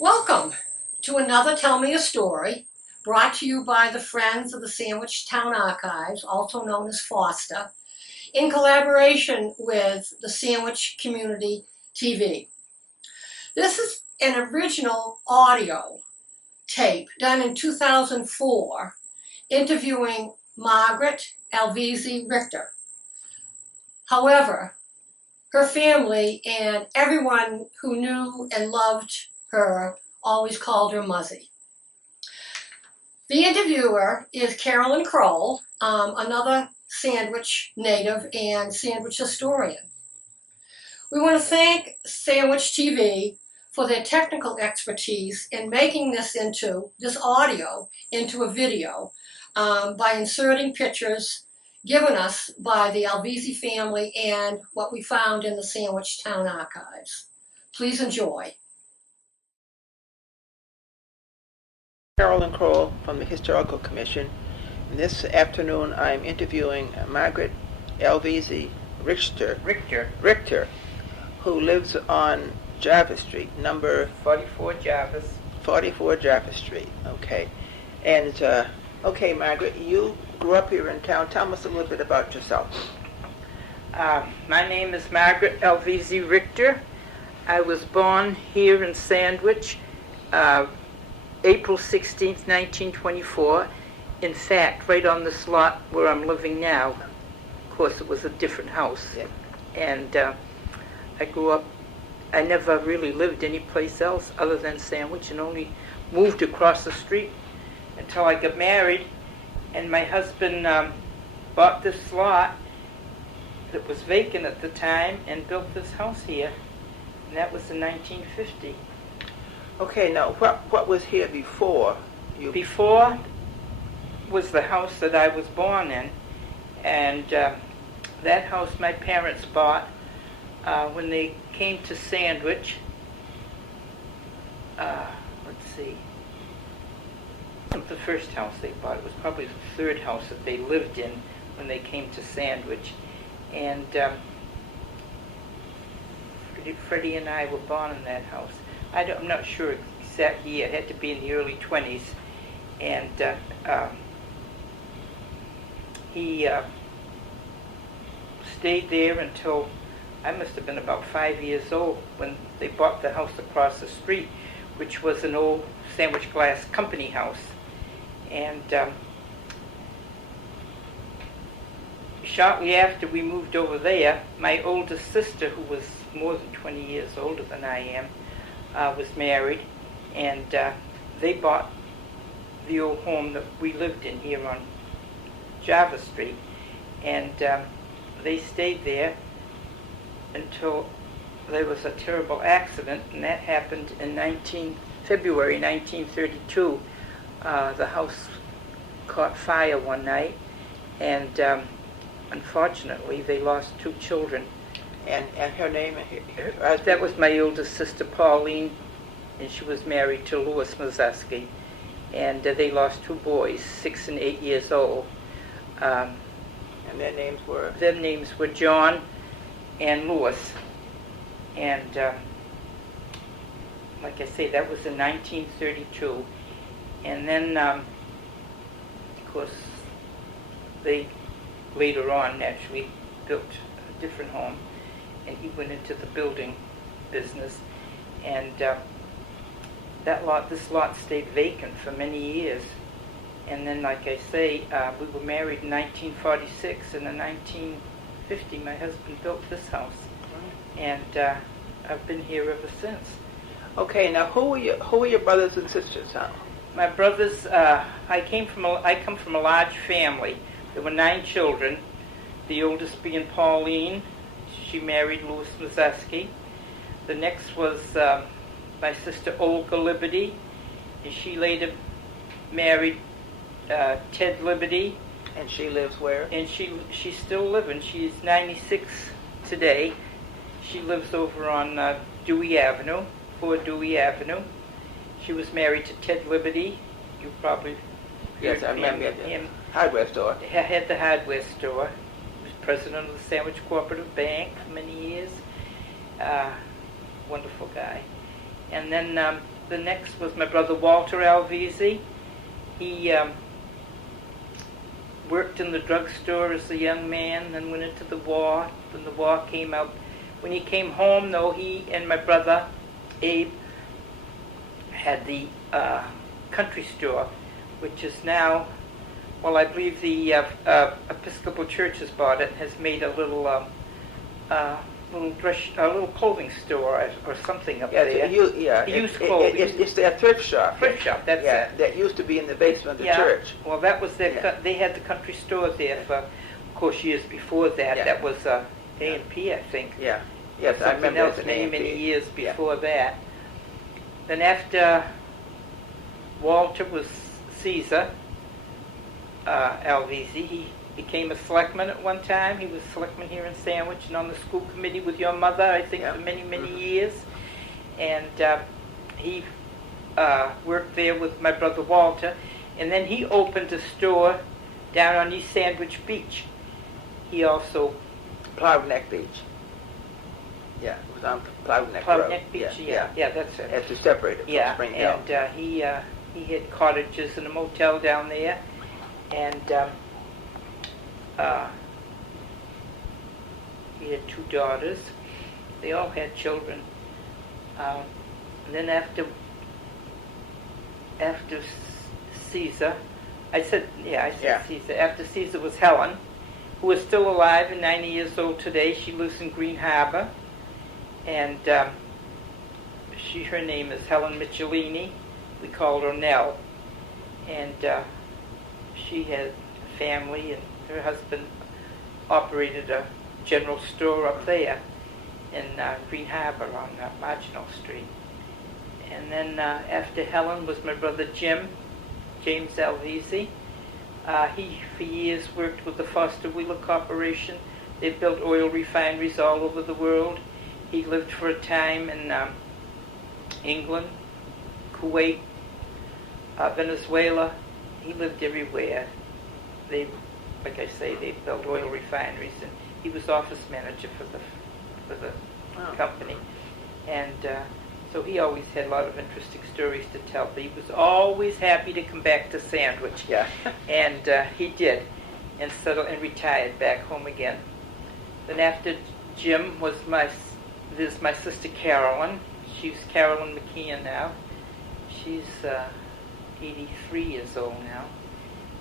Welcome to another Tell Me a Story, brought to you by the Friends of the Sandwich Town Archives, also known as Foster, in collaboration with the Sandwich Community TV. This is an original audio tape done in 2004, interviewing Margaret Alvezi Richter. However, her family and everyone who knew and loved her always called her Muzzy. The interviewer is Carolyn Kroll, another Sandwich native and Sandwich historian. We want to thank Sandwich TV for their technical expertise in making this audio into a video by inserting pictures given us by the Alvezi family and what we found in the Sandwich Town Archives. Please enjoy. Carolyn Kroll from the Historical Commission. And this afternoon I'm interviewing Margaret Alvezi Richter, who lives on Jarvis Street, number 44 Jarvis. 44 Jarvis Street. Okay. And, okay, Margaret, you grew up here in town. Tell us a little bit about yourself. My name is Margaret Alvezi Richter. I was born here in Sandwich, April 16th, 1924. In fact, right on this lot where I'm living now. Of course, it was a different house. Yeah. And I grew up, I never really lived anyplace else other than Sandwich, and only moved across the street until I got married. And my husband bought this lot that was vacant at the time and built this house here. And that was in 1950. Okay, now what was here before you? Before was the house that I was born in, and that house my parents bought when they came to Sandwich. Let's see. It wasn't the first house they bought. It was probably the third house that they lived in when they came to Sandwich. And Freddie and I were born in that house. I'm not sure exact year. It had to be in the early 20s. And he stayed there until I must have been about 5 years old when they bought the house across the street, which was an old Sandwich Glass Company house. And shortly after we moved over there, my oldest sister, who was more than 20 years older than I am, was married, and they bought the old home that we lived in here on Jarvis Street, and they stayed there until there was a terrible accident, and that happened in February 1932. The house caught fire one night, and unfortunately they lost 2 children. And her name? That was my oldest sister, Pauline, and she was married to Louis Mazeski. And they lost 2 boys, 6 and 8 years old. And their names were? Their names were John and Louis. And like I say, that was in 1932. And then, of course, they later on naturally built a different home. And he went into the building business, and this lot stayed vacant for many years. And then, like I say, we were married in 1946, and in 1950 my husband built this house, and I've been here ever since. Okay, now who are your brothers and sisters? Huh? My brothers, I come from a large family. There were 9 children. The oldest being Pauline. She married Louis Mazeski. The next was my sister Olga Liberty, and she later married Ted Liberty. And she lives where? And she's still living. She's 96 today. She lives over on Dewey Avenue, 4 Dewey Avenue. She was married to Ted Liberty. You probably Yes, I remember him. Hardware store. He had the hardware store. President of the Sandwich Cooperative Bank for many years. Wonderful guy. And then the next was my brother Walter Alvezi. He worked in the drugstore as a young man, then went into the war. When the war came out, when he came home, though, he and my brother Abe had the country store, which is now, well, I believe the Episcopal Church has bought it and has made a little little clothing store or something up there. Used clothing. It's their thrift shop. Thrift shop, that's it. That used to be in the basement of the church. Well, that was their. They had the country store there for, of course, years before that. Yeah. That was A&P, I think. Yeah. Yes, I remember else many years before that. Then after Walter was Caesar Alvezi, he became a selectman at one time. He was selectman here in Sandwich and on the school committee with your mother, I think, for many years. And he worked there with my brother Walter. And then he opened a store down on East Sandwich Beach. He also... Plowneck Beach. Yeah, it was on Plowneck Plowneck Beach, yeah, that's it. Had to separate it from Spring Hill. And he had cottages and a motel down there. And he had 2 daughters. They all had children. And then after Caesar, I said Caesar. After Caesar was Helen, who is still alive and 90 years old today. She lives in Green Harbor. And her name is Helen Michelini. We called her Nell. And she had a family, and her husband operated a general store up there in Green Harbor on Marginal Street. And then after Helen was my brother James Alvezi. He, for years, worked with the Foster Wheeler Corporation. They built oil refineries all over the world. He lived for a time in England, Kuwait, Venezuela. He lived everywhere. They, like I say, they built oil refineries, and he was office manager for the company. And so he always had a lot of interesting stories to tell. But he was always happy to come back to Sandwich. Yeah. And he did, and settled and retired back home again. Then after Jim was there's my sister Carolyn. She's Carolyn McKeon now. She's 83 years old now.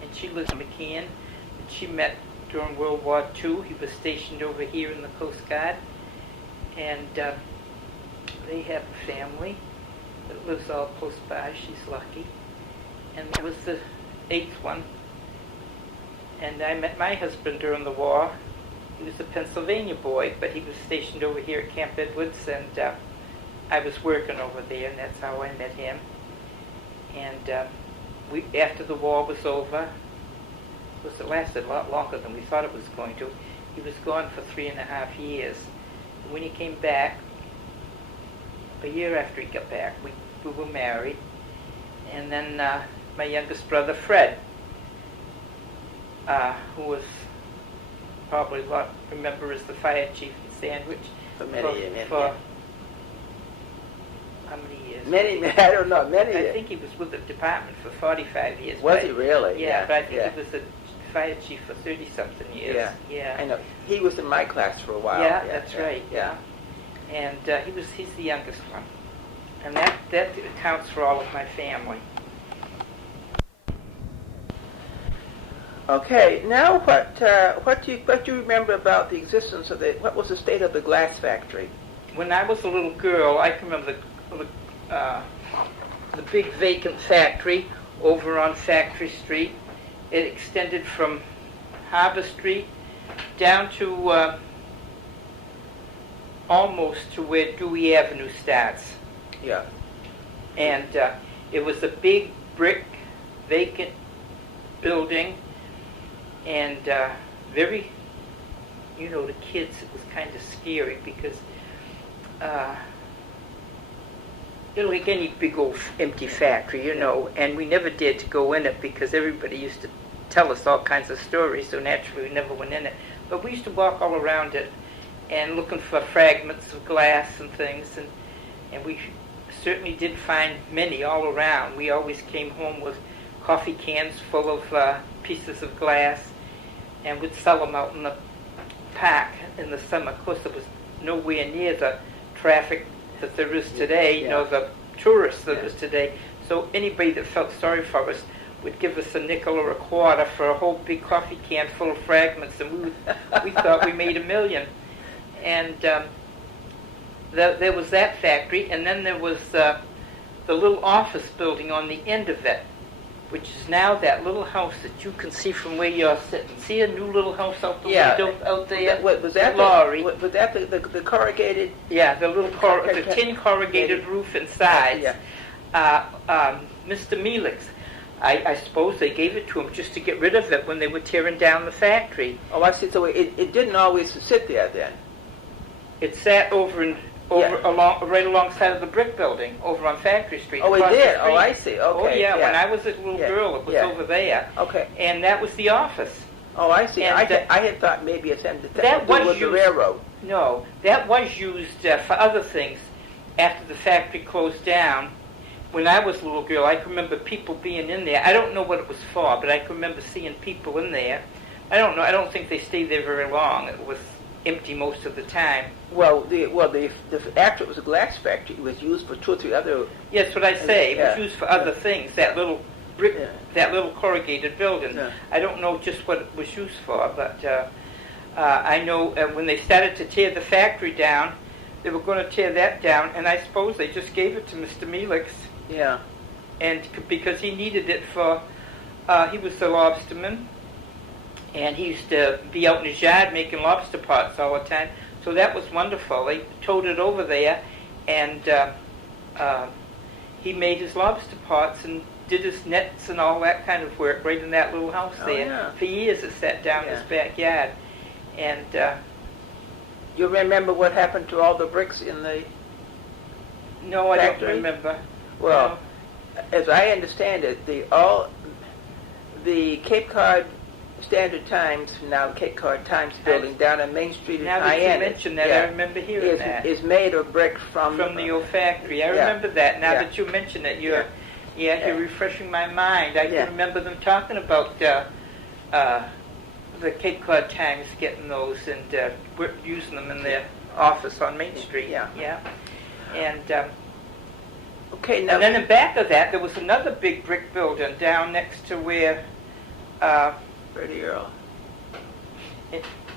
And she lives in McKeon. And she met during World War II. He was stationed over here in the Coast Guard. And they have a family that lives all close by. She's lucky. And that was the 8th one. And I met my husband during the war. He was a Pennsylvania boy, but he was stationed over here at Camp Edwards, and I was working over there, and that's how I met him. And after the war was over, it lasted a lot longer than we thought it was going to. He was gone for 3.5 years. And when he came back, a year after he got back, we were married. And then my youngest brother, Fred, who was probably remember as the fire chief in Sandwich. For many years. For how many years? Many, I don't know, many years. I think he was with the department for 45 years. Was he really? Yeah, but I think he was the fire chief for 30-something years. Yeah. I know. He was in my class for a while. Yeah, that's right. Yeah. And he's the youngest one. And that accounts for all of my family. Okay, now what do you remember about the existence of what was the state of the glass factory? When I was a little girl, I can remember the big vacant factory over on Factory Street. It extended from Harbor Street down to almost to where Dewey Avenue starts. Yeah. And it was a big brick vacant building. And very, the kids, it was kind of scary because, like any big old empty factory, and we never dared to go in it because everybody used to tell us all kinds of stories, so naturally we never went in it. But we used to walk all around it and looking for fragments of glass and things, and we certainly did find many all around. We always came home with coffee cans full of pieces of glass, and would sell them out in the park in the summer. Of course, there was nowhere near the traffic that there is today, Yeah. the tourists that Yeah. is today. So anybody that felt sorry for us would give us a nickel or a quarter for a whole big coffee can full of fragments, and we thought we made $1 million. And there was that factory, and then there was the little office building on the end of it, which is now that little house that you can see from where you're sitting. See a new little house out the window out there? Was that Laurie. was that the corrugated? Yeah, the little the tin corrugated roof inside. Mr. Melix, I suppose they gave it to him just to get rid of it when they were tearing down the factory. Oh, I see. So it didn't always sit there then. It sat right alongside of the brick building over on Factory Street. Oh, it across the did. street. Oh, I see. Okay. Oh, yeah. When I was a little girl, it was over there. Okay. And that was the office. Oh, I see. And I had thought maybe it had that to do was with the used- railroad. No, that was used for other things after the factory closed down. When I was a little girl, I can remember people being in there. I don't know what it was for, but I can remember seeing people in there. I don't know. I don't think they stayed there very long. It was empty most of the time. Well, after it was a glass factory, it was used for 2 or 3 other. Yes, what I say. It Yeah. was used for other things. That little brick, Yeah. that little corrugated building. Yeah. I don't know just what it was used for, but I know when they started to tear the factory down, they were going to tear that down, and I suppose they just gave it to Mr. Melix, Yeah. and because he needed it for, he was the lobsterman, and he used to be out in his yard making lobster pots all the time. So that was wonderful. They towed it over there, and he made his lobster pots and did his nets and all that kind of work right in that little house there. Yeah. For years it sat down in his backyard. And You remember what happened to all the bricks in the? no, I Factory? don't remember. Well, as I understand it, the Cape Cod Standard Times, now Cape Cod Times building down on Main Street in Now that you Hyannis, mention that, I remember hearing that. is made of brick from the old factory. I Yeah. remember that. Now Yeah. that you mention it, you're Yeah. refreshing my mind. I Yeah. can remember them talking about the Cape Cod Times getting those and using them in their office on Main Street. Yeah. And Okay, now and then in back of that, there was another big brick building down next to where. Freddie Earl.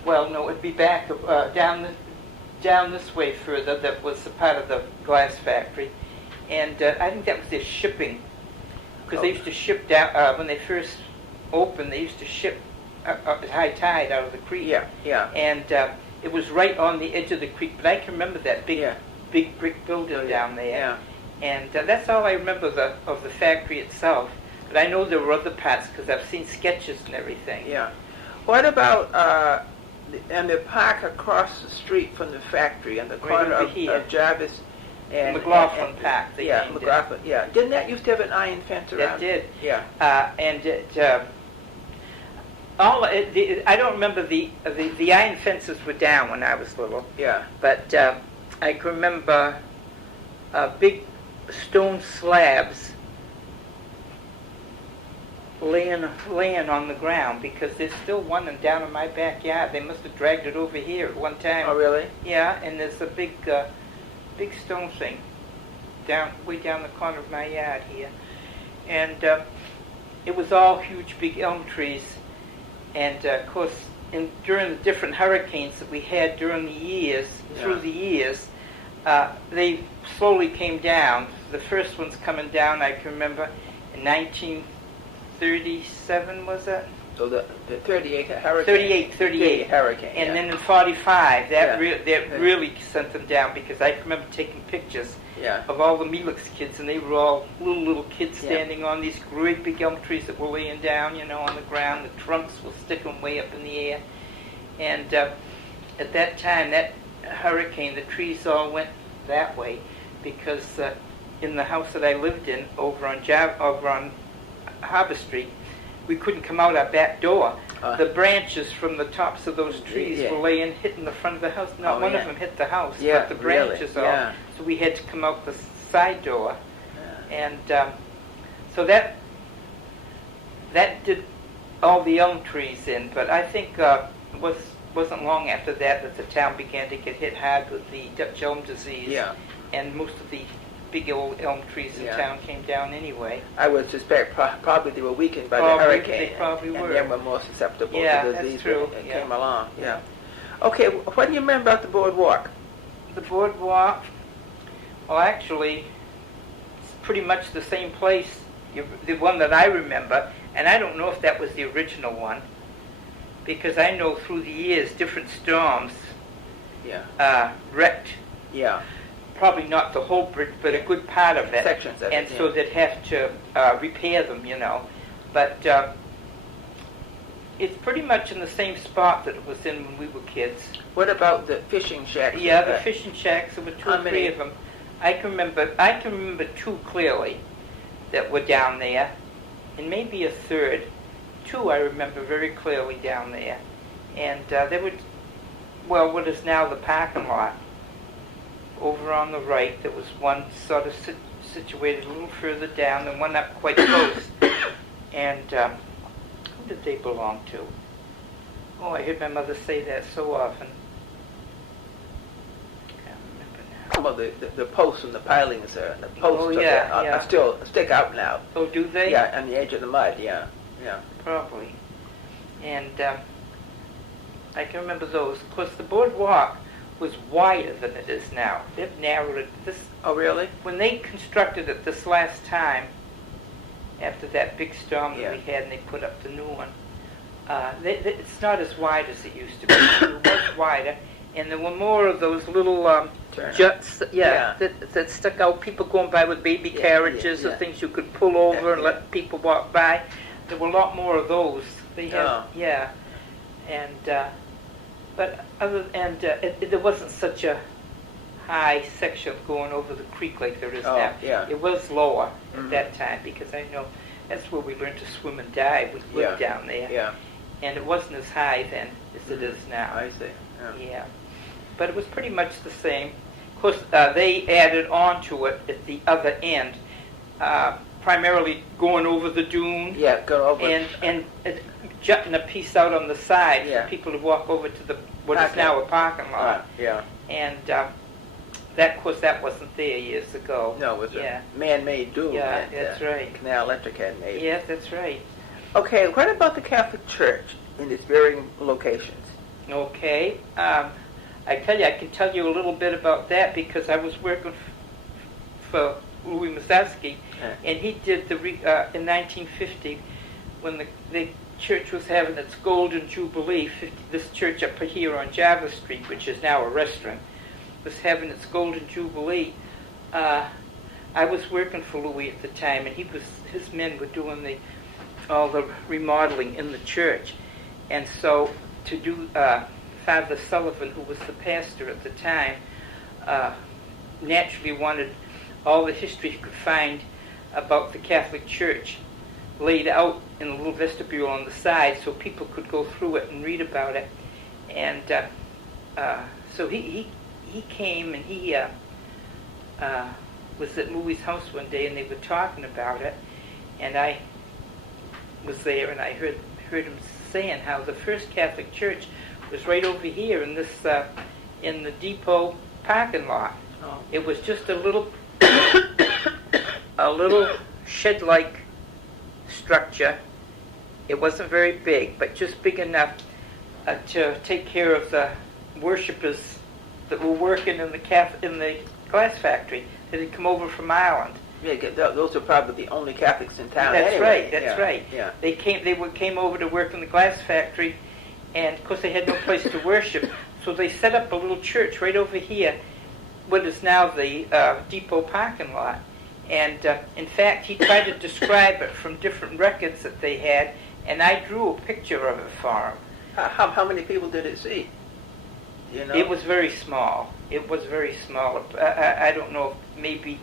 Well, no, it'd be back down this way further. That was a part of the glass factory, and I think that was their shipping, because they used to ship down when they first opened. They used to ship at high tide out of the creek. Yeah. And it was right on the edge of the creek. But I can remember that big brick building down there. Yeah. And that's all I remember of the factory itself. But I know there were other parts because I've seen sketches and everything. Yeah. What about and the park across the street from the factory on the corner over of here. Jarvis and McLaughlin Park, they Yeah, named it. McLaughlin. Yeah. Didn't that used to have an iron fence around? That did. Yeah. And it, I don't remember the iron fences were down when I was little. Yeah. But I can remember big stone slabs laying on the ground, because there's still one down in my backyard. They must have dragged it over here at one time. Oh, really? Yeah, and there's a big stone thing way down the corner of my yard here, and it was all huge, big elm trees, and of course, during the different hurricanes that we had during the years, through the years, they slowly came down. The first one's coming down, I can remember, in 1937, was it? So the 38 hurricane. 38 hurricane. And yeah. then in 45, that Yeah. really sent them down, because I can remember taking pictures Yeah. of all the Melix kids, and they were all little kids standing on these great big elm trees that were laying down, on the ground. The trunks were sticking way up in the air. And at that time, that hurricane, the trees all went that way, because in the house that I lived in over on Harbor Street, we couldn't come out our back door. The branches from the tops of those trees were hitting the front of the house. Not one of them hit the house, but the branches all. Yeah. So we had to come out the side door. And so that did all the elm trees in. But I think it wasn't long after that the town began to get hit hard with the Dutch elm disease. Yeah. And most of the big old elm trees in town came down anyway. I would suspect probably they were weakened by the hurricane. They probably were. And they were more susceptible to Yeah, disease that's true. when it came along. Yeah. Okay, what do you remember about the boardwalk? The boardwalk, well, actually, it's pretty much the same place, the one that I remember, and I don't know if that was the original one, because I know through the years different storms wrecked. Yeah. Probably not the whole bridge, but a good part of it. Sections of it. And so they'd have to repair them, you know. But it's pretty much in the same spot that it was in when we were kids. What about the fishing shacks? Yeah, the fishing shacks. There were two How or many? three of them. I can remember two clearly that were down there, and maybe a third. Two I remember very clearly down there, and they were, well, what is now the parking lot. Over on the right, there was one sort of situated a little further down, and one up quite close. And who did they belong to? Oh, I heard my mother say that so often. Can't remember now. Well, the posts and the pilings the posts yeah. still stick out now. Oh, do they? Yeah, on the edge of the mud, yeah. Probably. And I can remember those. Of course, the boardwalk was wider than it is now. They've narrowed it. Oh, really? When they constructed it this last time, after that big storm that we had, and they put up the new one, it's not as wide as it used to be. It was wider, and there were more of those little juts, that stuck out. People going by with baby carriages or things you could pull over and let people walk by. There were a lot more of those. They had, and but there wasn't such a high section going over the creek like there is now. Yeah. It was lower at that time, because I know that's where we learned to swim and dive. We lived down there. Yeah. And it wasn't as high then as it is now. I see. Yeah. But it was pretty much the same. Of course, they added on to it at the other end, primarily going over the dune. Yeah, go over. And jutting a piece out on the side for people to walk over to what is now a parking lot. And that, of course, that wasn't there years ago. No, it was a man-made dune. Yeah, that's right. Canal Electric had made. Yes, that's right. Okay, what about the Catholic Church in its varying locations? Okay. I can tell you a little bit about that, because I was working for Louis Mazowski, and he did in 1950, when the church was having its Golden Jubilee. This church up here on Java Street, which is now a restaurant, was having its Golden Jubilee. I was working for Louis at the time, and his men were doing all the remodeling in the church, and so to do Father Sullivan, who was the pastor at the time, naturally wanted all the history he could find about the Catholic Church laid out in a little vestibule on the side, so people could go through it and read about it. And so he came, and he was at Louis' house one day, and they were talking about it, and I was there, and I heard him saying how the first Catholic church was right over here in this in the depot parking lot. Oh. It was just a little shed-like structure. It wasn't very big, but just big enough to take care of the worshippers that were working in the glass factory that had come over from Ireland. Yeah, those are probably the only Catholics in town. That's anyway. right. That's right. Yeah. They came over to work in the glass factory, and of course they had no place to worship, so they set up a little church right over here, what is now the depot parking lot. And in fact, he tried to describe it from different records that they had, and I drew a picture of it for him. How many people did it see? You know? It was very small. It was very small. I don't know, maybe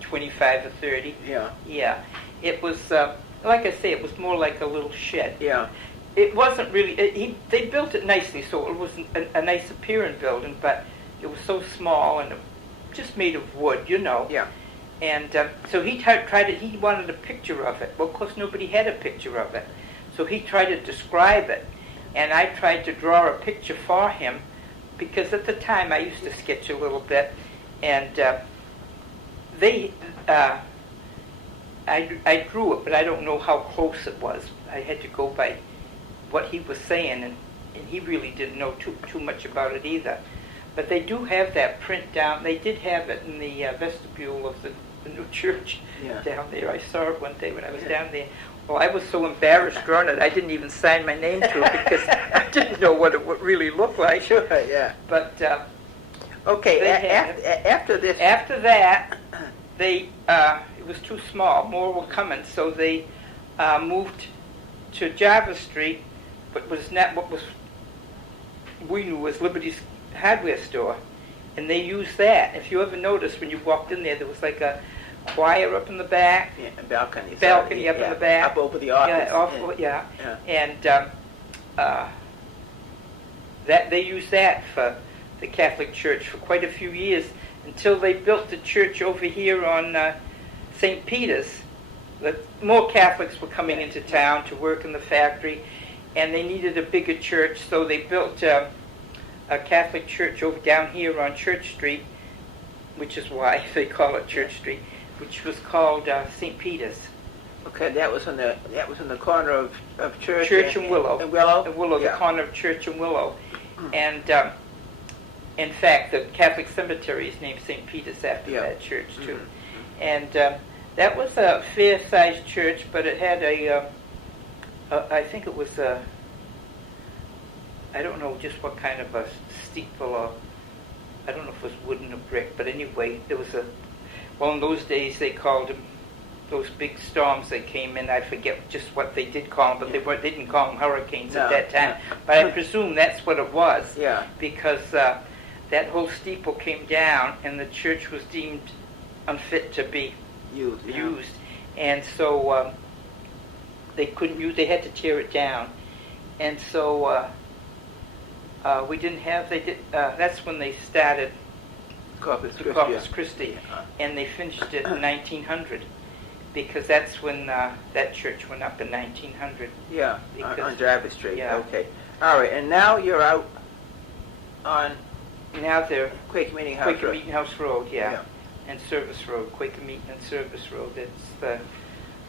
25 or 30. Yeah. Yeah. It was, like I say, it was more like a little shed. Yeah. It wasn't really, they built it nicely, so it was a nice appearing building, but it was so small, and it just made of wood, you know. Yeah. And so he tried it. He wanted a picture of it. Well, of course, nobody had a picture of it. So he tried to describe it, and I tried to draw a picture for him, because at the time I used to sketch a little bit, and I drew it, but I don't know how close it was. I had to go by what he was saying, and he really didn't know too much about it either. But they do have that print down. They did have it in the vestibule of the new church down there. I saw it one day when I was down there. Well, I was so embarrassed drawing it, I didn't even sign my name to it because I didn't know what it would really look like. Sure, yeah. But okay, after this... After that, they it was too small. More were coming, so they moved to Jarvis Street, but was not what was we knew was Liberty's hardware store, and they used that. If you ever noticed, when you walked in there was a choir up in the back, balcony up in the back, up over the office, and that they used that for the Catholic Church for quite a few years until they built the church over here on St. Peter's. More Catholics were coming into town to work in the factory, and they needed a bigger church, so they built a Catholic church over down here on Church Street, which is why they call it Church Street, which was called St. Peter's. Okay, that was in the corner of Church and Willow. And Willow? And Willow, the corner of Church and Willow. And in fact, the Catholic cemetery is named St. Peter's after that church too. And that was a fair-sized church, but it had I think it was I don't know just what kind of a steeple, or I don't know if it was wooden or brick, but anyway, there was well, in those days they called them, those big storms that came in, I forget just what they did call them, but they didn't call them hurricanes at that time. But I presume that's what it was, because that whole steeple came down, and the church was deemed unfit to be used. And so they couldn't use, they had to tear it down. And so we didn't have, that's when they started Corpus Christi, and they finished it in 1900, because that's when that church went up in 1900. Yeah, on Jarvis Street. Yeah. Okay. All right, and now you're out on... Now they're Quaker Meeting House Road, and Service Road, Quaker Meeting and Service Road. It's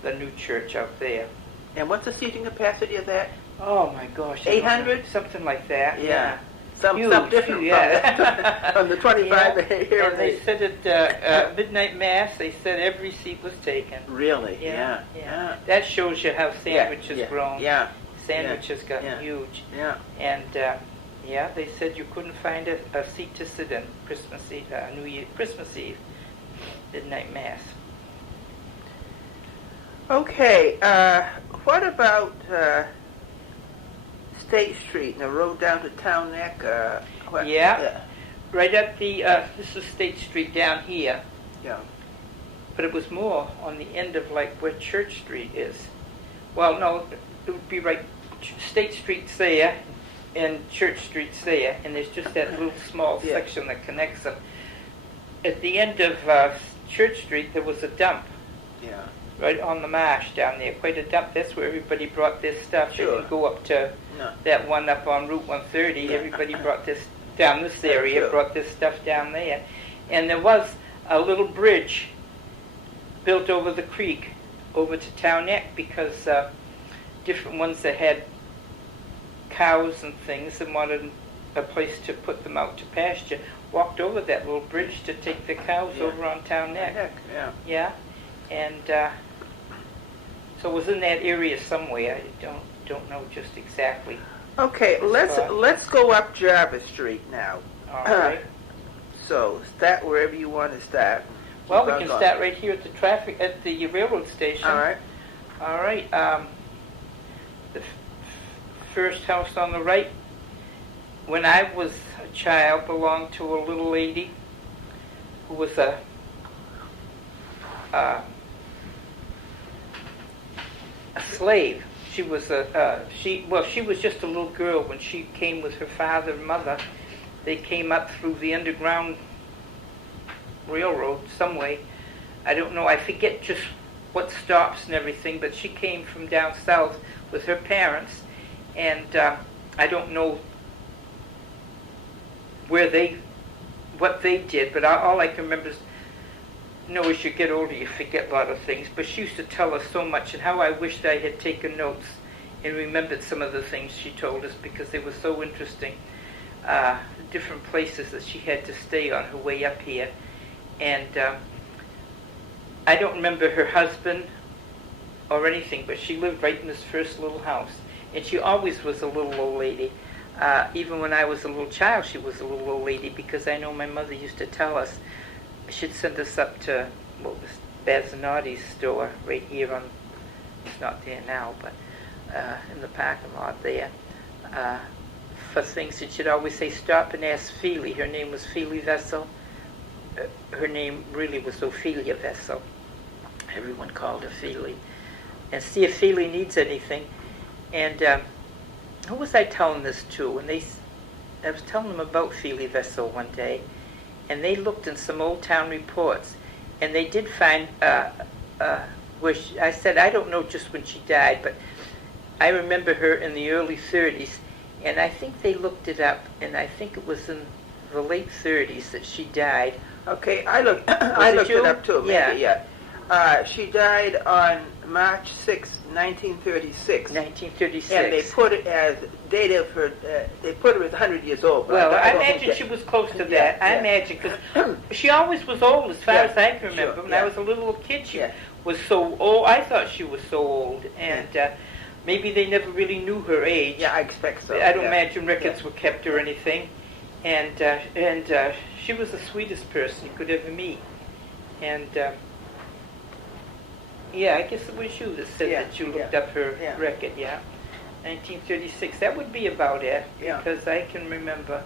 the new church out there. And what's the seating capacity of that? Oh my gosh, 800? Something like that. Yeah. Some different from the 25 here. And they said at midnight mass, they said every seat was taken. Really? Yeah. That shows you how Sandwich has grown. Yeah. Sandwich has gotten huge. Yeah. And they said you couldn't find a seat to sit in Christmas Eve, Christmas Eve, midnight mass. Okay. What about State Street and the road down to Town Neck? Right at the, this is State Street down here. Yeah. But it was more on the end of where Church Street is. Well, no, it would be right, State Street's there, and Church Street's there, and there's just that little small section that connects them. At the end of Church Street, there was a dump. Yeah. Right on the marsh down there, quite a dump. That's where everybody brought their stuff. Sure. They didn't go up to that one up on Route 130. Yeah. Everybody brought this down this area, brought this stuff down there. And there was a little bridge built over the creek, over to Town Neck, because different ones that had cows and things and wanted a place to put them out to pasture walked over that little bridge to take the cows over on Town Neck. Yeah. And so it was in that area somewhere. I don't know just exactly. Okay, let's go up Jarvis Street now. All right. So start wherever you want to start. Well, we can start right here at the railroad station. All right. All right. The first house on the right, when I was a child, belonged to a little lady who was a slave. She was she was just a little girl when she came with her father and mother. They came up through the Underground Railroad some way I don't know, I forget just what stops and everything, but she came from down south with her parents, and I don't know what they did, but all I can remember is, as you get older, you forget a lot of things. But she used to tell us so much, and how I wished I had taken notes and remembered some of the things she told us, because they were so interesting. Different places that she had to stay on her way up here. And I don't remember her husband or anything, but she lived right in this first little house. And she always was a little old lady. Even when I was a little child, she was a little old lady, because I know my mother used to tell us, she'd send us up to what was Bazinotti's store right here on, it's not there now, but in the parking lot there, for things. And she'd always say, stop and ask Feely. Her name was Feely Vessel. Her name really was Ophelia Vessel. Everyone called her Feely. And see if Feely needs anything. And who was I telling this to? And I was telling them about Feely Vessel one day, and they looked in some old town reports, and they did find where I said, I don't know just when she died, but I remember her in the early 30s, and I think they looked it up, and I think it was in the late 30s that she died. Okay, I looked it up too. Maybe, yeah. She died on March 6, 1936. 1936. And they put it as date of her. They put her as 100 years old. Well, I imagine she was close to that. I imagine, because she always was old, as far as I can remember. When I was a little kid, she was so old. I thought she was so old, and maybe they never really knew her age. Yeah, I expect so. I don't imagine records were kept or anything. And she was the sweetest person you could ever meet. And I guess it was you that said that you looked up her record. 1936. That would be about it, because I can remember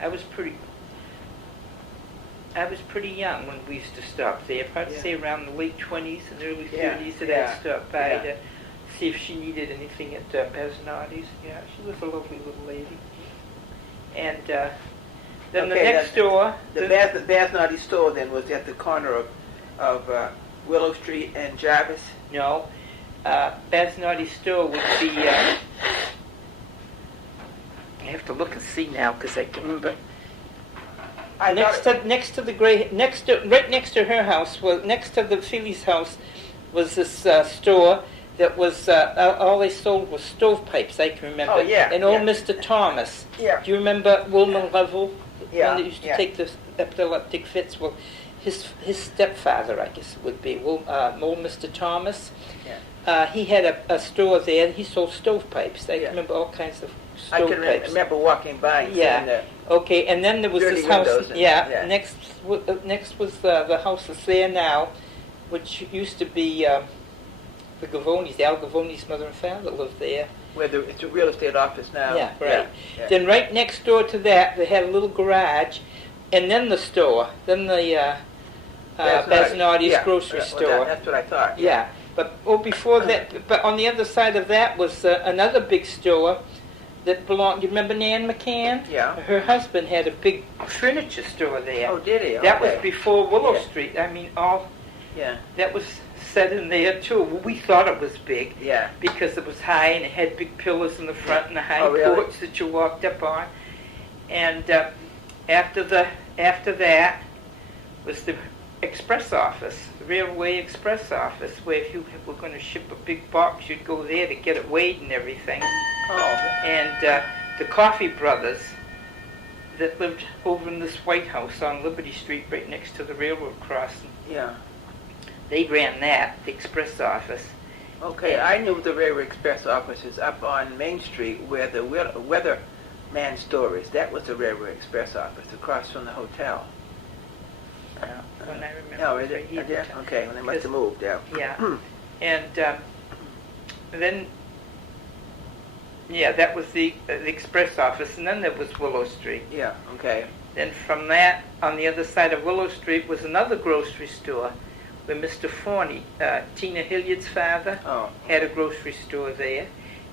I was pretty young when we used to stop there. I'd say around the late 20s and early 30s that I'd stop by to see if she needed anything at Bazinotti's. Yeah, she was a lovely little lady. And then the next door... The Bazinotti's store then was at the corner of Willow Street and Jarvis? No. Bazinotti's store would be... I have to look and see now, because I can remember. Right next to her house, next to the Feely's house, was this store that was all they sold was stovepipes. I can remember. Oh yeah. And old Mr. Thomas. Yeah. Do you remember Wilman Level? Yeah. One that used to take the epileptic fits. Well, his stepfather, I guess it would be, old Mr. Thomas. Yeah. He had a store there, and he sold stovepipes. I can remember all kinds of I can stovepipes. remember walking by and seeing the Okay, and then there was this house. And, Next was the house that's there now, which used to be the Gavonis. The Al Gavoni's mother and father lived there. Where it's a real estate office now. Yeah, right. Yeah. Then right next door to that, they had a little garage, and then the store. Then the Bazinotti's grocery store. That's what I thought. Yeah, but before that, but on the other side of that was another big store that belonged. You remember Nan McCann? Yeah. Her husband had a big furniture store there. Oh, did he? That was Okay. before Willow Street. I mean, that was set in there too. Well, we thought it was big. Yeah. Because it was high and it had big pillars in the front and a high porch that you walked up on. And after that was the express office, the railway express office, where if you were going to ship a big box, you'd go there to get it weighed and everything. Oh. And the Coffee Brothers that lived over in this White House on Liberty Street right next to the railroad crossing. Yeah. They ran that, the express office. Okay, I knew the railway express office is up on Main Street where the Weatherman store is. That was the railway express office across from the hotel. When I remember. Oh, is it? Okay, well, they must have moved, Yeah. And then, that was the express office, and then there was Willow Street. Yeah, okay. Then from that, on the other side of Willow Street was another grocery store where Mr. Forney, Tina Hilliard's father, had a grocery store there.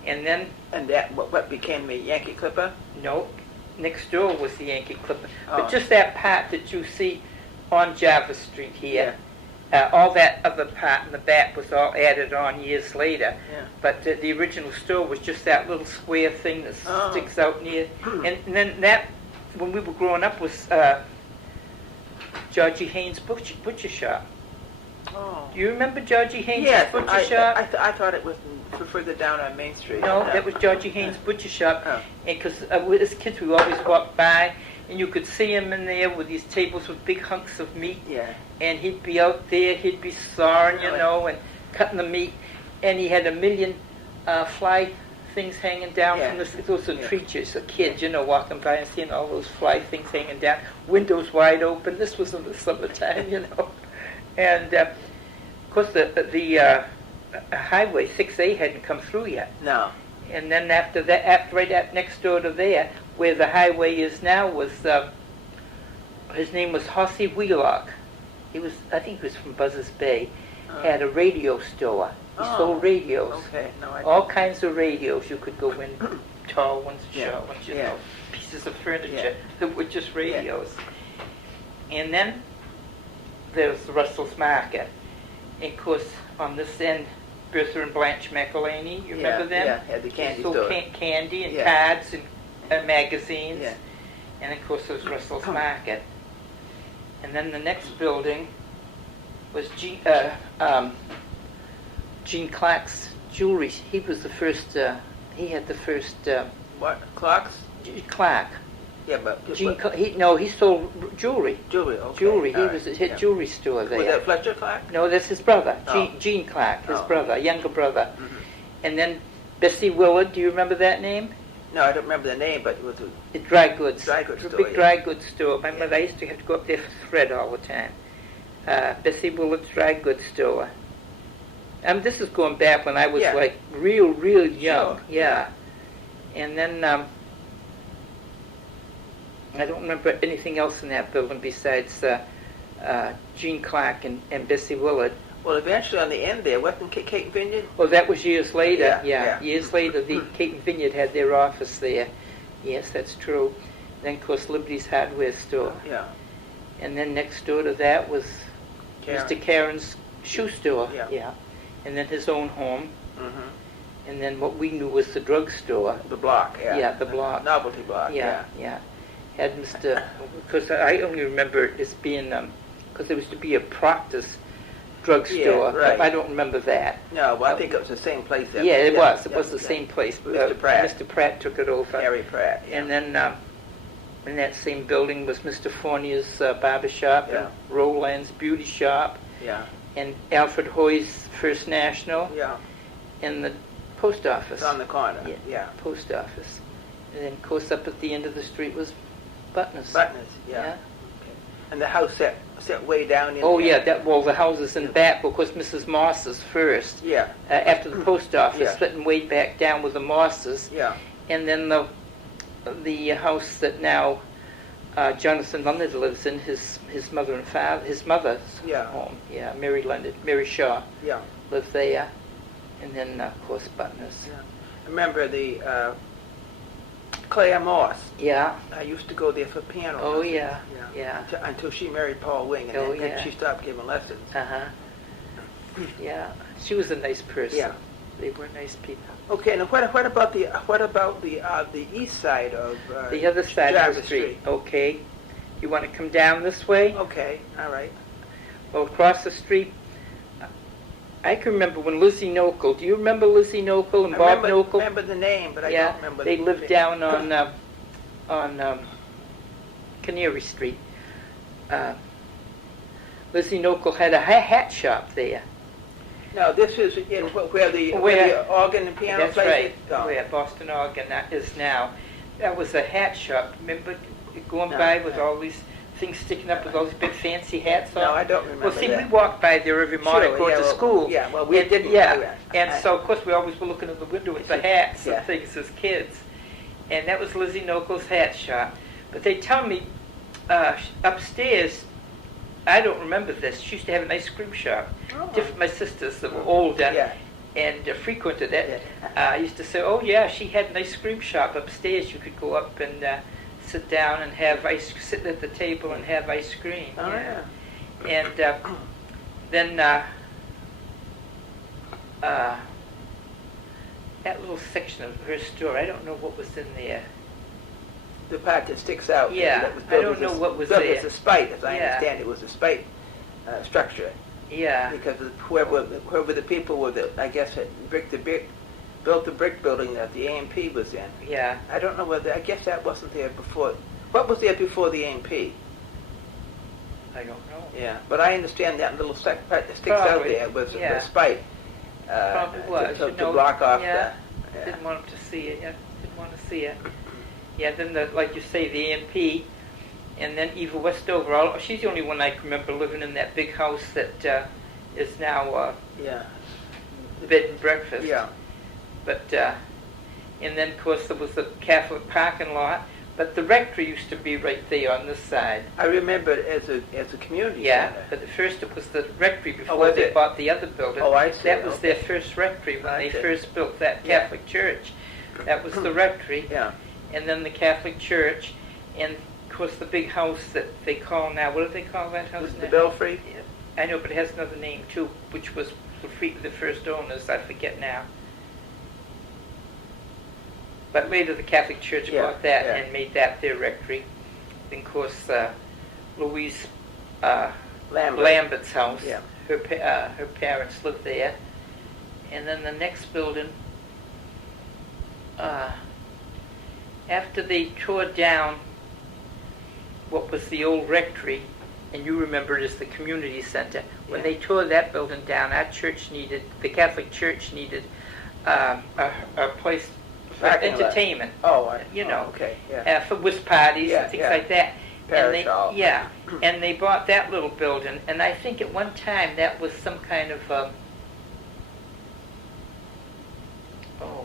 And then... And that, what became the Yankee Clipper? No, next door was the Yankee Clipper. But just that part that you see on Jarvis Street here, All that other part in the back was all added on years later. Yeah. But the original store was just that little square thing that Oh. sticks out near. And then that, when we were growing up, was Georgie Haynes' butcher shop. Oh. Do you remember Georgie Haynes' Yes, butcher shop? I thought it was further down on Main Street. No, that was Georgie Haynes' butcher shop. Oh. Because as kids, we always walked by, and you could see him in there with these tables with big hunks of meat. Yeah. And he'd be out there, he'd be sawing, you know, and cutting the meat. And he had a million fly things hanging down Yeah. from those Yeah. creatures, a kid, you know, walking by and seeing all those fly things hanging down, windows wide open. This was in the summertime, you know. And of course, the highway 6A hadn't come through yet. No. And then after that, right next door to there, where the highway is now, was his name was Hossy Wheelock. I think he was from Buzzards Bay. Had a radio store. He sold radios. Okay. No, I All kinds of radios. You could go in, tall ones, Yeah. short ones, you Yeah. know, pieces of furniture Yeah. that were just radios. And then there's Russell's Market. And of course, on this end, Bertha and Blanche McElhaney, you remember them? Yeah, had the candy They sold store. candy and Yeah. cards and magazines. Yeah. And of course, there's Russell's Market. And then the next building was Gene Clark's Jewelry. He was the first, he had the first, What? Clocks? Clark. Yeah, but He sold jewelry. jewelry. Okay. Jewelry. All He right. was his Yeah. jewelry store there. Was that Fletcher Clark? No, that's his brother, Oh. Gene Clark, his Oh. brother, younger brother. Mhm. And then Bessie Willard, do you remember that name? No, I don't remember the name, but it was a The dry goods. Dry goods It was a store, big yeah. dry goods store. My Yeah. mother, I used to have to go up there for thread all the time. Bessie Willard's dry goods store. This is going back when I was Yeah. like real young. Sure. Yeah. And then I don't remember anything else in that building besides Gene Clark and Bessie Willard. Well, eventually on the end there, wasn't Cape Vineyard? Oh, that was years later. Yeah. Years later, the Cape and Vineyard had their office there. Yes, that's true. Then, of course, Liberty's Hardware Store. Yeah. And then next door to that was Karen. Mr. Karen's shoe store. Yeah. And then his own home. Mm-hmm. And then what we knew was the drugstore. The block, yeah. Yeah, the block. Novelty block, Yeah. Had Mr. Because I only remember it as being, because there was to be a Proctor's drugstore. Yeah, right. I don't remember that. No, well, I think it was the same place. Yeah, it was. It yeah, was the yeah. same place. Mr. Pratt. Mr. Pratt took it over. Harry Pratt. Yeah. And then in that same building was Mr. Fournier's barber shop, Yeah. and Roland's beauty shop, Yeah. and Alfred Hoy's First National, Yeah. and the post office. It's on the corner. Yeah. Yeah. Post office. And then, of course, up at the end of the street was Butner's. Buttoners, yeah. Okay. And the house set way down in Oh, there. yeah, the houses in back, of course, Mrs. Moss's first. Yeah. After the post office, Yeah. sitting way back down with the Mosses. Yeah. And then the house that now Jonathan Leonard lives in, his mother and father, his mother's Yeah. home. Yeah, Mary Shaw Yeah. lived there. And then, of course, Butner's. Yeah. Remember the Claire Moss. Yeah. I used to go there for piano Oh, lessons. yeah. Until she married Paul Wing, and Oh, then yeah. she stopped giving lessons. Uh-huh. Yeah. She was a nice person. Yeah. They were nice people. Okay, now what about the east side of The other side of the Jarvis street. Okay. You want to come down this way? Okay, all right. Well, across the street, I can remember when Lizzie Nokel. Do you remember Lizzie Nokel and Bob I Nokel? remember the name, but I Yeah, don't remember. they the lived name. down on Canary Street. Lizzie Nokel had a hat shop there. No, this is in where the organ and piano That's place right, is? Oh. where Boston Organ is now. That was a hat shop. Remember going No, by with no. all these things sticking up with all these big fancy hats on? No, I don't remember Well, see, that. we walked by there every morning going to school. Yeah, well, we didn't. Yeah, and I- so, of course, we always were looking at the window with the hats Yeah. and things as kids. And that was Lizzie Nokel's hat shop. But they tell me upstairs, I don't remember this, she used to have an ice cream shop. Oh. My sisters that were older Yeah. and frequented it used to say, oh, yeah, she had an ice cream shop upstairs. You could go up and sit down and sit at the table and have ice cream. Oh, yeah. And then that little section of her store, I don't know what was in there. The part that sticks out. Yeah, that was I built don't as know what was built there. as a spite, as I Yeah. understand it, was a spite structure. Yeah, Because whoever the people were that, I guess, had built the brick building that the A&P was in. yeah. I don't know whether, I guess that wasn't there before. What was there before the A&P? I don't know. Yeah, but I understand that little part that sticks out Probably, there was yeah. a spite. Probably was. To You know, block off yeah. the... Didn't want them to see it. Yeah, didn't want to see it. Yeah, then like you say, the A&P, and then Eva Westover. She's the only one I can remember living in that big house that is now Yeah. bed and breakfast. Yeah. But and then of course there was the Catholic parking lot. But the rectory used to be right there on this side. I remember it as a community Yeah, center. but at first it was the rectory before was they it? bought the other building. Oh, I see. That was Okay. their first rectory when I they see. first built that Yeah. Catholic church. That was the rectory, Yeah. and then the Catholic church, and of course the big house that they call now. What do they call that house Was now? the Belfry? I know, but it has another name too, which was the first owners. I forget now. But later the Catholic Church Yeah, bought that yeah. and made that their rectory. Then of course Louise Lambert. Lambert's house. Yeah. Her parents lived there. And then the next building, after they tore down what was the old rectory, and you remember it as the community center, when Yeah. they tore that building down, the Catholic Church needed a place for Parking lot. entertainment, Oh, you know, okay, yeah. for whist parties Yeah, and things yeah. like that. Parish hall. Yeah, and they bought that little building, and I think at one time that was some kind of,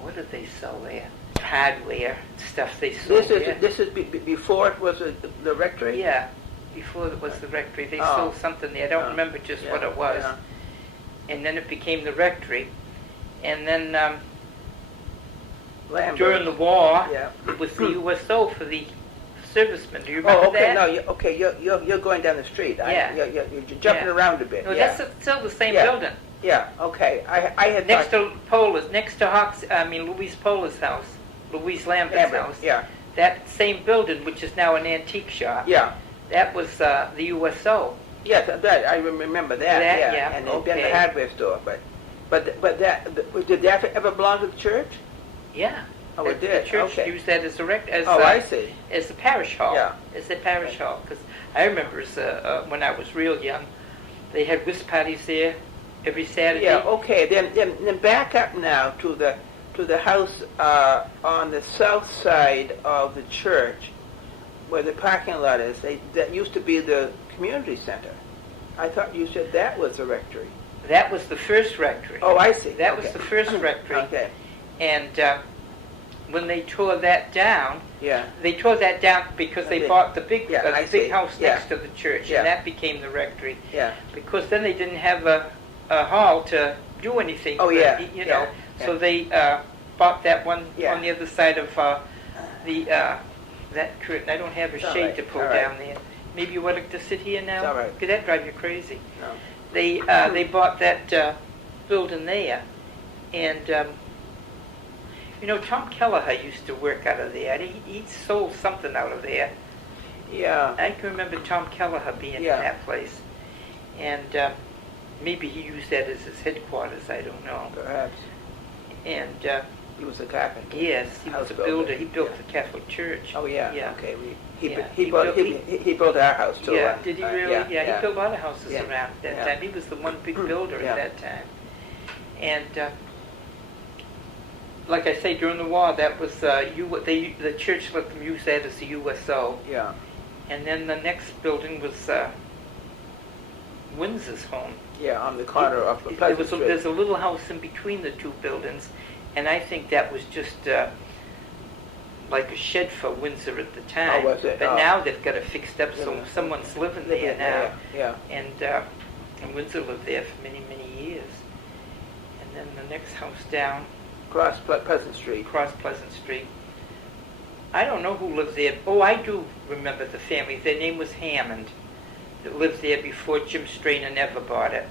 what did they sell there? Hardware stuff they sold there. This is before it was the rectory? Yeah, before it was the rectory. They Oh. sold something there. I don't Oh. remember just Yeah, what it was. yeah. And then it became the rectory. And then Lambert. during the war, Yeah. it was the USO for the servicemen. Do you remember Oh, okay. that? No, you're going down the street. Yeah. You're jumping Yeah. around a bit. No, yeah. that's still the same Yeah. building. Yeah. Okay. I had Next thought, to Pola's, next to Louise Pola's house, Louise Lambert's Lambert, house. Yeah. That same building, which is now an antique shop. Yeah. That was the USO. Yes, I remember that. That, yeah. yeah, And then the okay. hardware store, but did that ever belong to the church? Yeah. Oh, it The did. church Okay. used that as I see. as the parish hall. Yeah. As the parish hall, because I remember when I was real young, they had whist parties there every Saturday. Yeah. Okay. Then back up now to the house on the south side of the church, where the parking lot is. That used to be the community center. I thought you said that was the rectory. That was the first rectory. Oh, I see. That was Okay. the first rectory. Okay. And when they tore that down, Yeah. they tore that down because they Okay. bought the big Yeah, I the see. big house Yeah. next to the church, Yeah. and that became the rectory. Yeah. Because then they didn't have a hall to do anything. Oh, for, yeah, you know. yeah, So yeah. they bought that one Yeah. on the other side of that curtain. I don't have a It's all shade right, to pull all right. down there. Maybe you would like to sit here now? It's all right. Could that drive you crazy? No. They bought that building there, and Tom Kelleher used to work out of there. He sold something out of there. Yeah. I can remember Tom Kelleher being Yeah. in that place, and maybe he used that as his headquarters. I don't know. Perhaps. And He was a carpenter. yes, he was House a builder. builder. He built Yeah. the Catholic Church. Oh yeah. Yeah. Okay. Yeah. He built our house too. Yeah, did he really? Yeah. He built a lot of houses Yeah. around that Yeah. time. He was the one big builder Yeah. at that time. And like I say, during the war, that was the church let them use that as the USO. Yeah. And then the next building was Windsor's home. Yeah. On the corner of There Pleasant was Street. there's a little house in between the two buildings, and I think that was just like a shed for Windsor at the time. Oh, was it? But Oh. now they've got it fixed up, so Yeah. someone's living there now. Yeah. And Windsor lived there for many, many years. And then the next house down, Across Pleasant Street. across Pleasant Street. I don't know who lived there. Oh, I do remember the family. Their name was Hammond. That lived there before Jim Strainer ever bought it.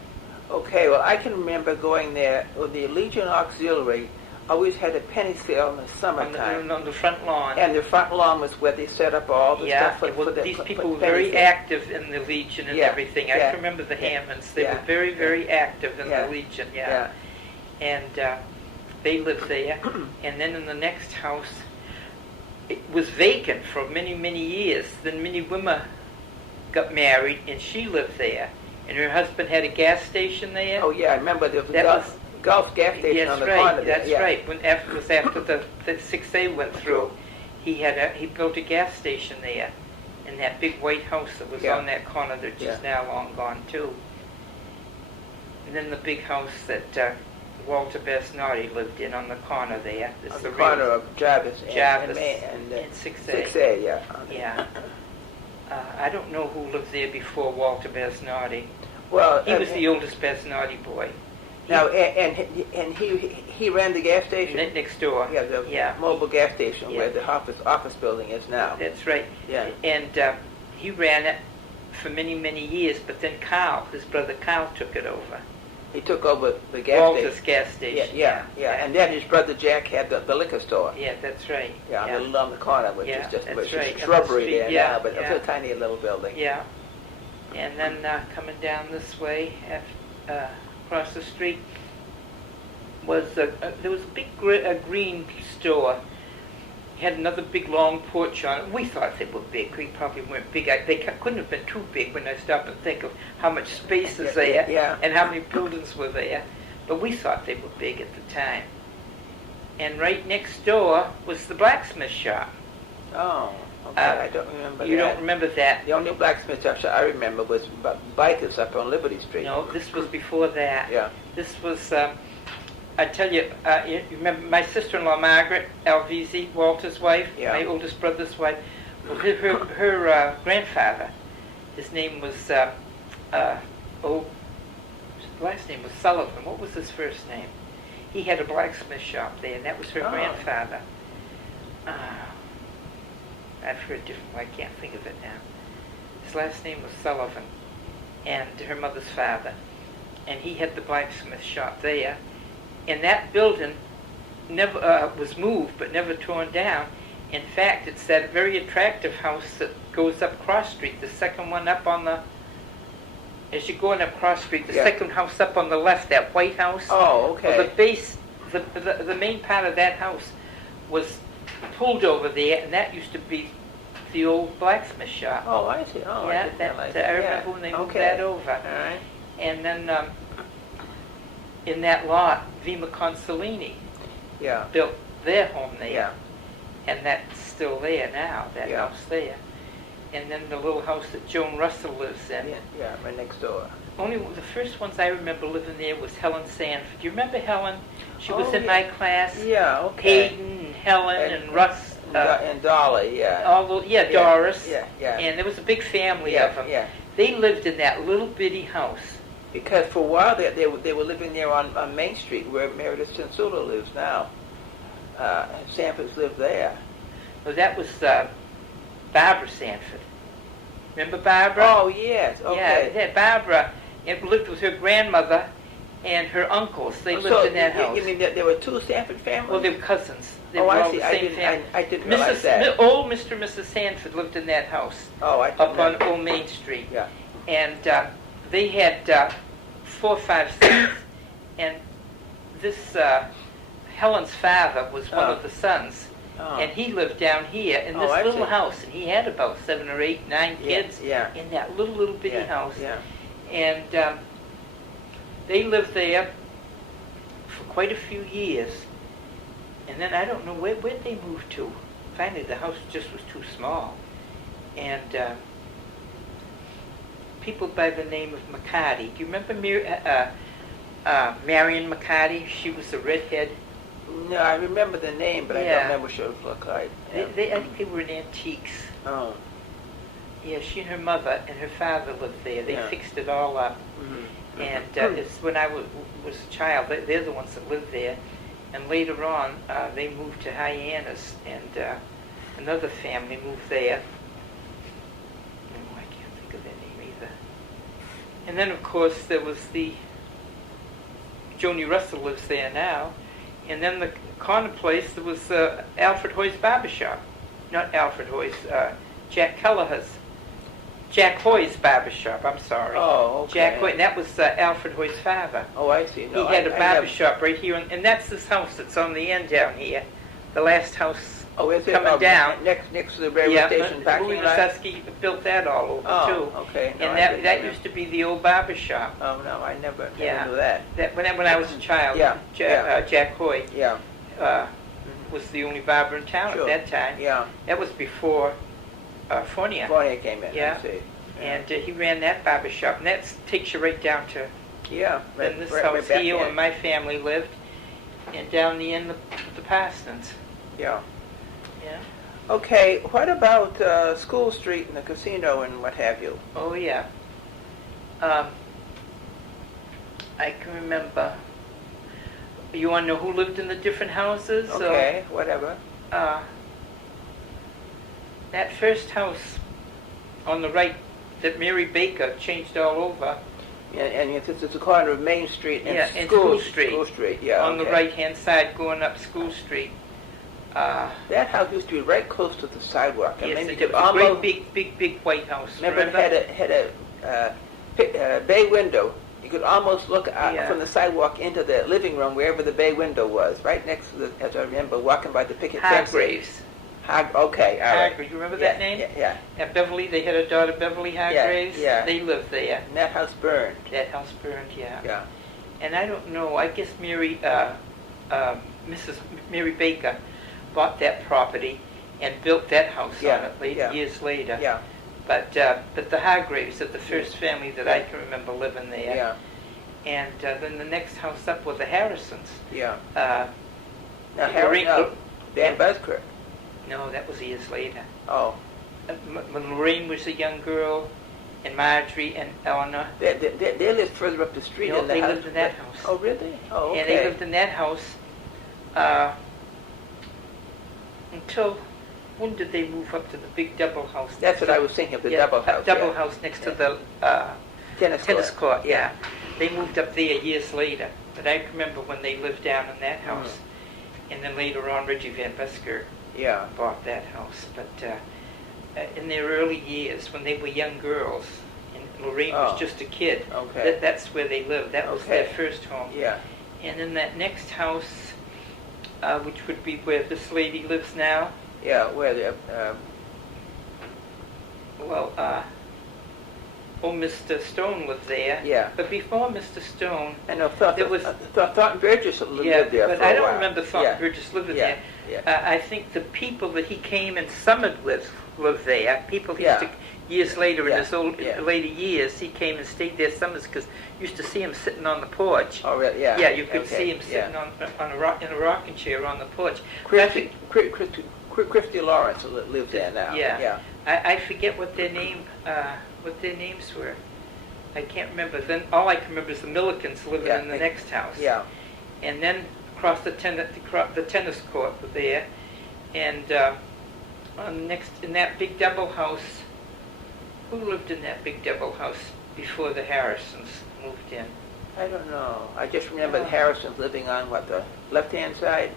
Okay, well, I can remember going there. Well, the Legion Auxiliary always had a penny sale in the summertime. On the front lawn. And the front lawn was where they set up all the Yeah, stuff for the these people were penny very sale. active in the Legion and Yeah, everything. I yeah, can remember the yeah, Hammonds. They yeah, were very, very active in yeah, the Legion, Yeah. And they lived there. And then in the next house, it was vacant for many, many years. Then Minnie Wimmer got married, and she lived there. And her husband had a gas station there. Oh, yeah, I remember there was a That Gulf gas station on the corner there. That's Yeah. right. It was after the 6A went through. He built a gas station there, in that big white house that was Yeah. on that corner that is Yeah. now long gone too. And then the big house that Walter Basnotti lived in on the corner there. It's On the real- corner of Jarvis Jarvis and and 6A. 6A, yeah. Yeah. I don't know who lived there before Walter Basnotti. Well, He was the oldest Basnotti boy. now, and he ran the gas station? Next door. Yeah, the Yeah. mobile gas station Yeah. where the office building is now. That's right. Yeah. And he ran it for many, many years, but then Carl, his brother Carl, took it over. He took over the gas Walter's station. gas station. Yeah. And then his brother Jack had the liquor store. Yeah, that's right. Yeah, on the corner, which Yeah, is just that's which is right. shrubbery On the there street, yeah, now, but yeah. it's a tiny little building. Yeah. And then coming down this way, across the street, was there was a big green store. Had another big long porch on it. We thought they were big. We probably weren't big. They couldn't have been too big when I stop and think of how much space is there Yeah. and how many buildings were there. But we thought they were big at the time. And right next door was the blacksmith shop. Oh, okay. I don't remember You that. don't remember that? The only blacksmith shop I remember was Bikers up on Liberty Street. No, this was before that. Yeah. This was, I tell you, you remember my sister-in-law, Margaret Alvezi, Walter's wife, Yeah. my oldest brother's wife. Well, her grandfather, his name was, his last name was Sullivan. What was his first name? He had a blacksmith shop there, and that was her grandfather. I've heard different, I can't think of it now. His last name was Sullivan, and her mother's father. And he had the blacksmith shop there. And that building never was moved, but never torn down. In fact, it's that very attractive house that goes up Cross Street, the second one up on the, as you're going up Cross Street, the Yeah. second house up on the left, that white house. Oh, okay. Well, the base, the main part of that house was pulled over there, and that used to be the old blacksmith shop. Oh, I see. Oh, I Yeah, didn't that, realize I remember when they moved that over. All right. And then in that lot, Vima Consolini Yeah. built their home there. Yeah. And that's still there now, that Yeah. house there. And then the little house that Joan Russell lives in. Yeah, right next door. Only the first ones I remember living there was Helen Sanford. Do you remember Helen? She was Oh, in yeah. my class. Yeah, okay. Hayden and Helen and Russ. And Dolly, yeah. All those, yeah, Doris. Yeah. And there was a big family Yeah, of them. yeah. They lived in that little bitty house. Because for a while they were living there on Main Street where Meredith Sensula lives now. Sanford's lived there. Well, that was Barbara Sanford. Remember Barbara? Oh, yes, okay. Yeah, Barbara lived with her grandmother and her uncles. They lived in that house. You mean that there were two Sanford families? Well, they were cousins. They Oh, were I all see. the I same didn't- family. I didn't realize that. Old Mr. and Mrs. Sanford lived in that house Oh, I didn't up on know. Old Main Street. Yeah. And they had 4 or 5 sons. And this Helen's father was one of the sons. Oh. And he lived down here in this I little see. house. And he had about 7 or 8, 9 kids Yeah. in that little bitty Yeah, house. Yeah. And they lived there for quite a few years. And then I don't know where'd they move to. Finally, the house just was too small. And people by the name of McCarty. Do you remember Marion McCarty? She was a redhead. No, I remember the name, but I Yeah. don't remember what she looked like. Yeah. I think they were in antiques. Oh. Yeah, she and her mother and her father lived there. They Yeah. fixed it all up. Mm-hmm. And it's when I was a child, they're the ones that lived there. And later on, they moved to Hyannis, and another family moved there. Oh, I can't think of their name either. And then, of course, there was the Joni Russell lives there now. And then the corner place, there was Alfred Hoy's barbershop. Not Alfred Hoy's, Jack Hoy's barbershop, I'm sorry. Oh, okay. Jack Hoy, and that was Alfred Hoy's father. Oh, I see. No, He had a I barbershop right here, and that's this house that's on the end down here. The last house is it? coming down. Next to the railway station parking Louis lot? Lasseski built that all over, too. Okay. No, And I didn't that know used to be the old barbershop. Oh, no, I never Yeah. knew that. That when I was a child, Jack Hoy Yeah. was the only barber in town Sure. at that time. Yeah. That was before Fournier. Fournier came in, Yeah. I see. And he ran that barber shop, and that takes you right down to Right, this right house back here in. where my family lived, and down the end the Parsons. Yeah. Yeah. Okay, what about School Street and the casino and what have you? Oh yeah. I can remember. You want to know who lived in the different houses? Okay, whatever. That first house on the right that Mary Baker changed all over. And it's a corner of Main Street and And School Street. School Street, yeah. On the right-hand side going up School Street. That house used to be right close to the sidewalk. Yes, mean, you it could was a almost, great big white house. remember it had a bay window. You could almost look out from the sidewalk into the living room, wherever the bay window was, right next to the, as I remember, walking by the picket fence. Hargraves. Okay, all right. Hargraves, you remember that name? Yeah. At Beverly, they had a daughter, Beverly Hargraves. yeah. They lived there. And that house burned. That house burned, yeah. Yeah. And I don't know, I guess Mrs. Mary Baker bought that property and built that house on it years later. Yeah. But the Hargraves are the first family that I can remember living there. Yeah. And then the next house up were the Harrisons. Yeah. Now, Dan Buskirk. No, that was years later. Oh. When Lorraine was a young girl, and Marjorie and Eleanor. They lived further up the street in the they house. lived in that house. Oh, really? Oh, okay. And they lived in that house until, when did they move up to the big double house? That's what I was thinking of, the double house. Double house next to the tennis court, yeah. They moved up there years later, but I remember when they lived down in that house. And then later on, Reggie Van Busker bought that house. But in their early years, when they were young girls, and Lorraine was just a kid, that's where they lived. That was their first home. Yeah. And in that next house, which would be where this lady lives now. Yeah, where the... Mr. Stone lived there. Yeah. But before Mr. Stone, I know Thornton Burgess lived there for a while. but I don't remember Thornton Burgess living there. Yeah. I think the people that he came and summered with lived there. People he used to, years later, in his later years, he came and stayed there summers because you used to see him sitting on the porch. Oh, really? Yeah. Yeah, you could see him sitting in a rocking chair on the porch. Christy Lawrence lives there now. Yeah. I forget what their names were. I can't remember. Then all I can remember is the Millikins living in the next house. Yeah. And then across the tennis court were there, and in that big double house. Who lived in that big double house before the Harrisons moved in? I don't know. I just remember the Harrisons living on the left-hand side.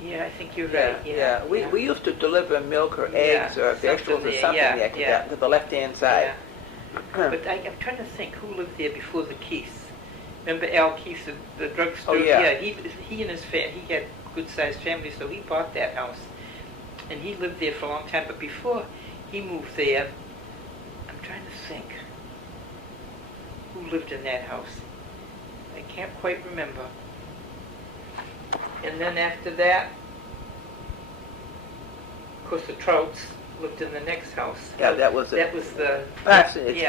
Yeah, I think you're right. Yeah. We used to deliver milk or eggs or vegetables or something to the left-hand side. Yeah. But I'm trying to think who lived there before the Keiths. Remember Al Keith, the drugstore? Oh, yeah. He and his family, he had a good-sized family, so he bought that house. And he lived there for a long time. But before he moved there, I'm trying to think who lived in that house. I can't quite remember. And then after that, of course, the Trouts lived in the next house. Yeah, that was the parsonage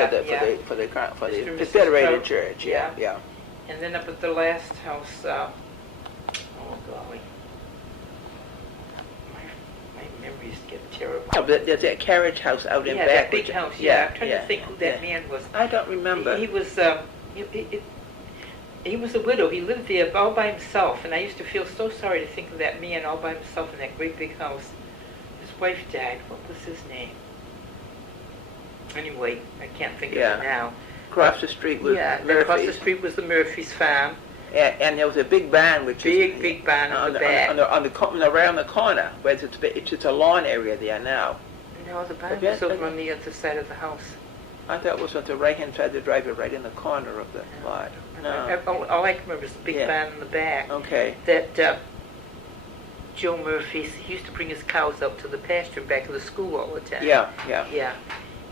for the Confederated Church. Yeah. And then up at the last house, oh golly, my memories get terrible. Oh, but there's that carriage house out in back. That big house. I'm trying to think who that man was. I don't remember. He was. He was a widow. He lived there all by himself, and I used to feel so sorry to think of that man all by himself in that great big house. His wife died. What was his name? Anyway, I can't think of it now. Across the street was Murphy's. Across the street was the Murphy's farm. And there was a big barn, which is Big barn on the back. around the corner, where it's a lawn area there now. No, the barn was over on the other side of the house. I thought it was on the right-hand side of the driveway, right in the corner of the lot. No. All I can remember is the big barn in the back. Okay. That Joe Murphy, he used to bring his cows out to the pasture back of the school all the time. Yeah.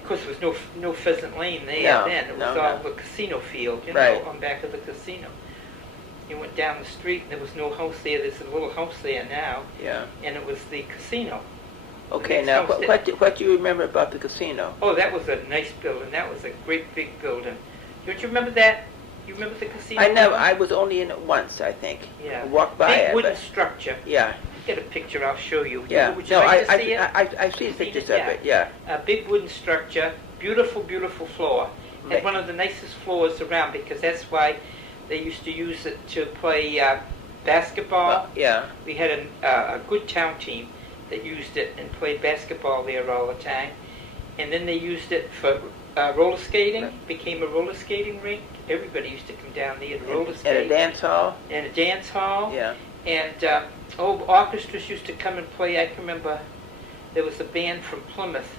Of course, there was no Pheasant Lane there then. It was all the casino field, on back of the casino. You went down the street, and there was no house there. There's a little house there now. Yeah. And it was the casino. Okay, now, what do you remember about the casino? Oh, that was a nice building. That was a great big building. Don't you remember that? You remember the casino? I was only in it once, I think. Yeah. I walked by big it. wooden structure. Yeah. Get a picture, I'll show you. Yeah. Would you like to see it? I've seen pictures of it, yeah. A big wooden structure, beautiful, beautiful floor. Had one of the nicest floors around because that's why they used to use it to play basketball. Yeah. We had a good town team that used it and played basketball there all the time. And then they used it for roller skating. Became a roller skating rink. Everybody used to come down there to roller skate. And a dance hall. And a dance hall. Yeah. And orchestras used to come and play. I can remember there was a band from Plymouth.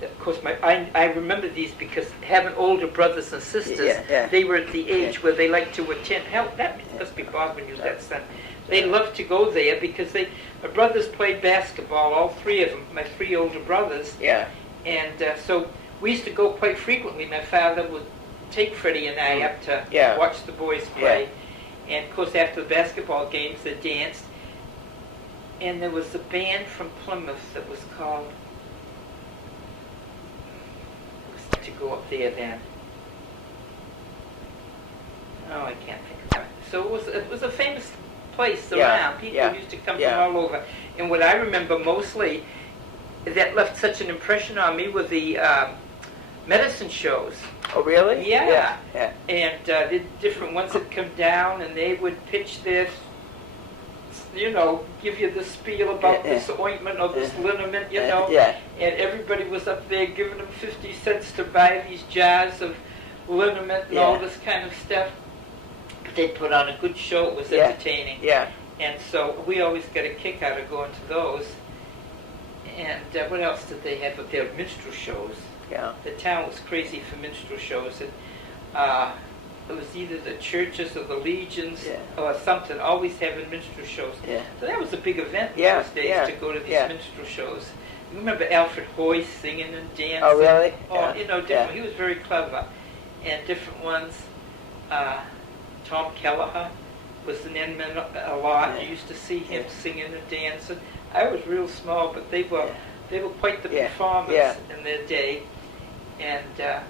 Of course, I remember these because having older brothers and sisters, they were at the age where they liked to attend. Hell, that must be Bob when you was that son. They loved to go there because my brothers played basketball, all three of them, my three older brothers. Yeah. And so we used to go quite frequently. My father would take Freddie and I up to watch the boys play. Yeah. And of course, after the basketball games, they danced. And there was a band from Plymouth that was called, to go up there then. Oh, I can't think of it. So it was a famous place around. People used to come from all over. And what I remember mostly that left such an impression on me were the medicine shows. Oh, really? Yeah. And the different ones that come down, and they would pitch this, give you the spiel about this ointment or this liniment, Yeah. And everybody was up there giving them 50 cents to buy these jars of liniment and all this kind of stuff. But they put on a good show. It was entertaining. Yeah. And so we always got a kick out of going to those. And what else did they have up there? Minstrel shows. Yeah. The town was crazy for minstrel shows. And it was either the churches or the legions or something, always having minstrel shows. Yeah. So that was a big event in those days to go to these minstrel shows. You remember Alfred Hoy singing and dancing? Oh, really? Oh, different. He was very clever. And different ones. Tom Kelleher was in Inman a lot. You used to see him singing and dancing. I was real small, but they were quite the performers in their day. And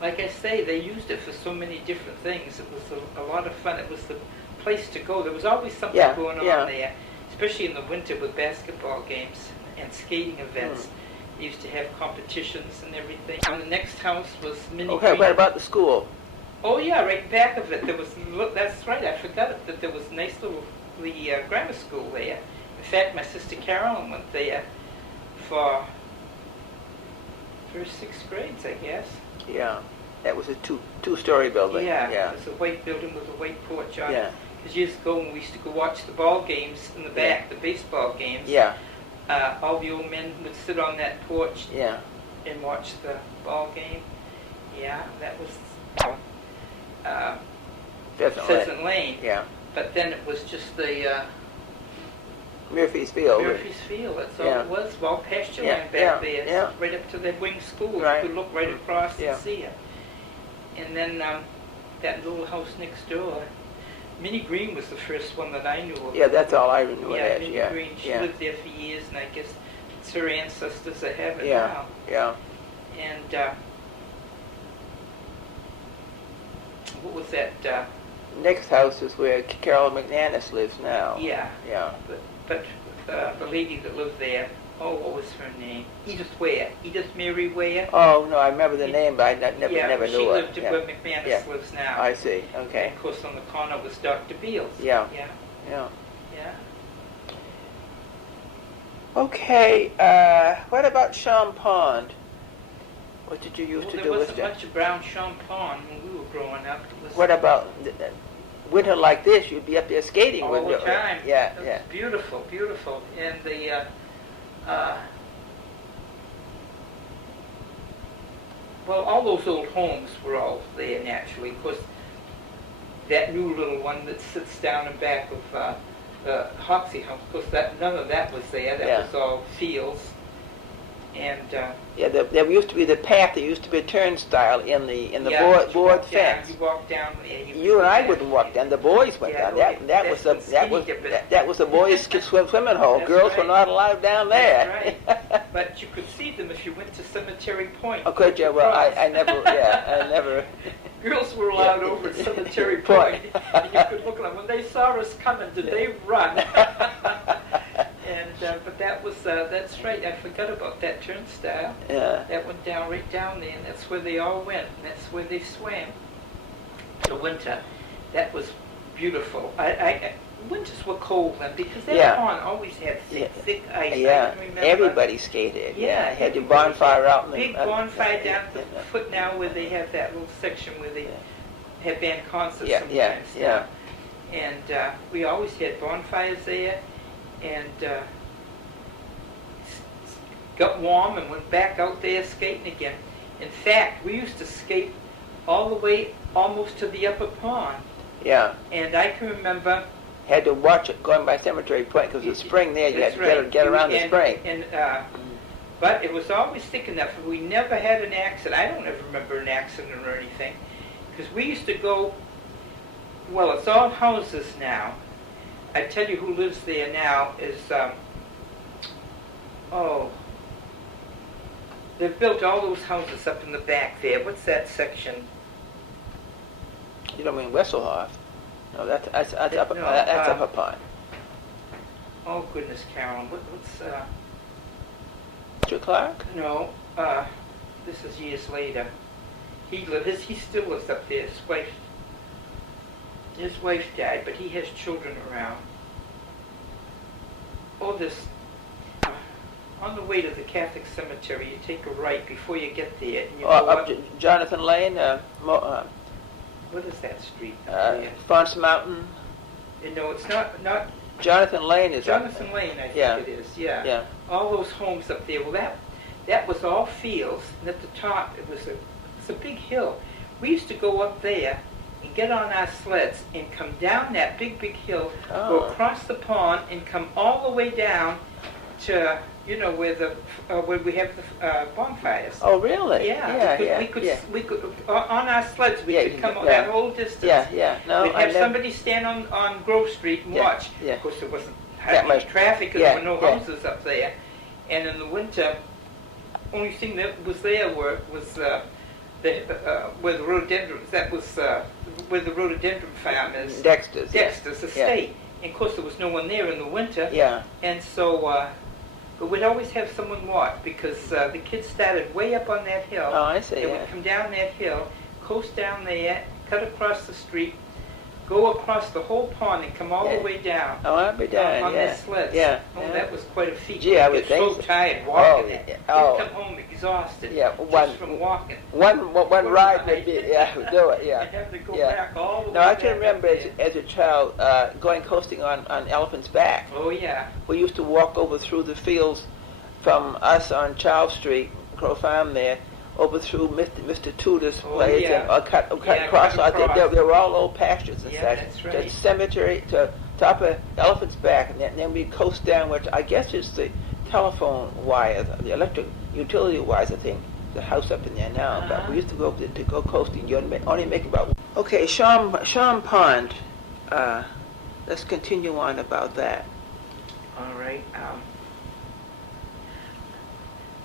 like I say, they used it for so many different things. It was a lot of fun. It was the place to go. There was always something going on there, especially in the winter with basketball games and skating events. They used to have competitions and everything. And the next house was Minnie Okay, Green. what about the school? Oh yeah, right back of it. There was. That's right. I forgot it, that there was a nice little grammar school there. In fact, my sister Carolyn went there for first 6th grades, I guess. Yeah, that was a two-story building. Yeah, it was a white building with a white porch on it. Yeah. Because years ago when we used to go watch the ball games in the back, the baseball games. Yeah. All the old men would sit on that porch. Yeah. And watch the ball game. Yeah, that was. Pheasant Lane. Yeah. But then it was just the Murphy's Field. Murphy's Field. That's all it was. All pasture land back there. Yeah. Right up to the wing school. Right. You could look right across and see it. And then that little house next door. Minnie Green was the first one that I knew of. Yeah, that's all I knew. Yeah, Minnie Green. She lived there for years, and I guess it's her ancestors that have it now. Yeah. And what was that? Next house is where Carol McManus lives now. Yeah. Yeah. But the lady that lived there, what was her name? Edith Ware. Edith Mary Ware. Oh, no, I remember the name, but I never knew her. She lived where McManus lives now. I see, okay. And of course, on the corner was Dr. Beals. Yeah. Yeah. Okay, what about Sham Pond? What did you used to do with there wasn't much around Sham Pond when we were growing up. What about winter like this, you'd be up there skating. All wouldn't the you? time. Yeah, It was yeah. beautiful, beautiful. And well, all those old homes were all there naturally. Of course, that new little one that sits down in back of the Hoxie house, of course, none of that was there. That Yeah. was all fields. And Yeah, there used to be the path. There used to be a turnstile in the yeah, board you walk down- fence. You walk down there. You and I wouldn't walk down. The boys went Yeah, down. that's That was the boys' swimming hole. That's Girls were right. not allowed down there. That's right. But you could see them if you went to Cemetery Point. Oh, could you? Well, I never. Girls were allowed Yeah. over at Cemetery Point. Point, and you could look at them. When they saw us coming, did they run? But that was, that's right, I forgot about that turnstile. Yeah. That went down, right down there, and that's where they all went, and that's where they swam. The winter, that was beautiful. Winters were cold then, because that Yeah. pond always had thick ice. I Yeah. can remember. Everybody skated. Yeah, Had your everybody bonfire out in the Big bonfire down at the yeah. foot now where they have that little section where they have band concerts Yeah, sometimes. yeah. And we always had bonfires there, and got warm and went back out there skating again. In fact, we used to skate all the way almost to the upper pond. Yeah. And I can remember... Had to watch it going by Cemetery Point because the spring there, you had That's to right. get around the spring. But it was always thick enough. We never had an accident. I don't ever remember an accident or anything. Because we used to go, well, it's all houses now. I tell you who lives there now is, they've built all those houses up in the back there. What's that section? You don't mean Wesselhoff? No, that's up. No, That's up a pond. Oh goodness, Carolyn, what's Mr. Clark? No, this is years later. He still lives up there. His wife died, but he has children around. Oh, on the way to the Catholic cemetery, you take a right before you get there. And you go Up up, Jonathan Lane, what is that street? Fonts Mountain. No, it's not Jonathan Lane is Jonathan Lane, I think it is. Yeah. Yeah. All those homes up there. Well, that was all fields, and at the top it's a big hill. We used to go up there and get on our sleds and come down that big hill, go across the pond, and come all the way down to where we have the bonfires. Oh, really? Yeah. We could on our sleds we could come that whole distance. Yeah. No, We'd have somebody stand on Grove Street and watch. Yeah. Of course, there wasn't That much much. traffic because there were no Yeah. houses up there. And in the winter, only thing that was there was where the rhododendrons. That was where the rhododendron farm is. Dexter's. Dexter's estate. And of course, there was no one there in the winter. Yeah. And so, but we'd always have someone watch because the kids started way up on that hill. Oh, I see. They Yeah. would come down that hill, coast down there, cut across the street, go across the whole pond and come all the way down. Oh, I'd be down. On yeah. their sleds. Yeah. Oh, yeah. that was quite a feat. Gee, I You'd would get think so so. tired walking it. Yeah. You'd Oh. come home exhausted. Yeah. Just from walking. One ride ride. would be. Yeah, would do it. Yeah. You'd have to go Yeah. back all the way No, I back can remember up there. as a child going coasting on Elephant's Back. Oh, yeah. We used to walk over through the fields from us on Charles Street, Crow Farm there, over through Mr. Tudor's Oh, place, yeah. and cut Yeah, across. cut across. They were all old pastures and Yeah, such. that's right. To cemetery, to top of Elephant's Back, and then we coast down, which I guess is the telephone wires, the electric utility wires, I think. The house up in there now, but we used to go coasting. You only make about. Okay, Sham Pond. Let's continue on about that. All right.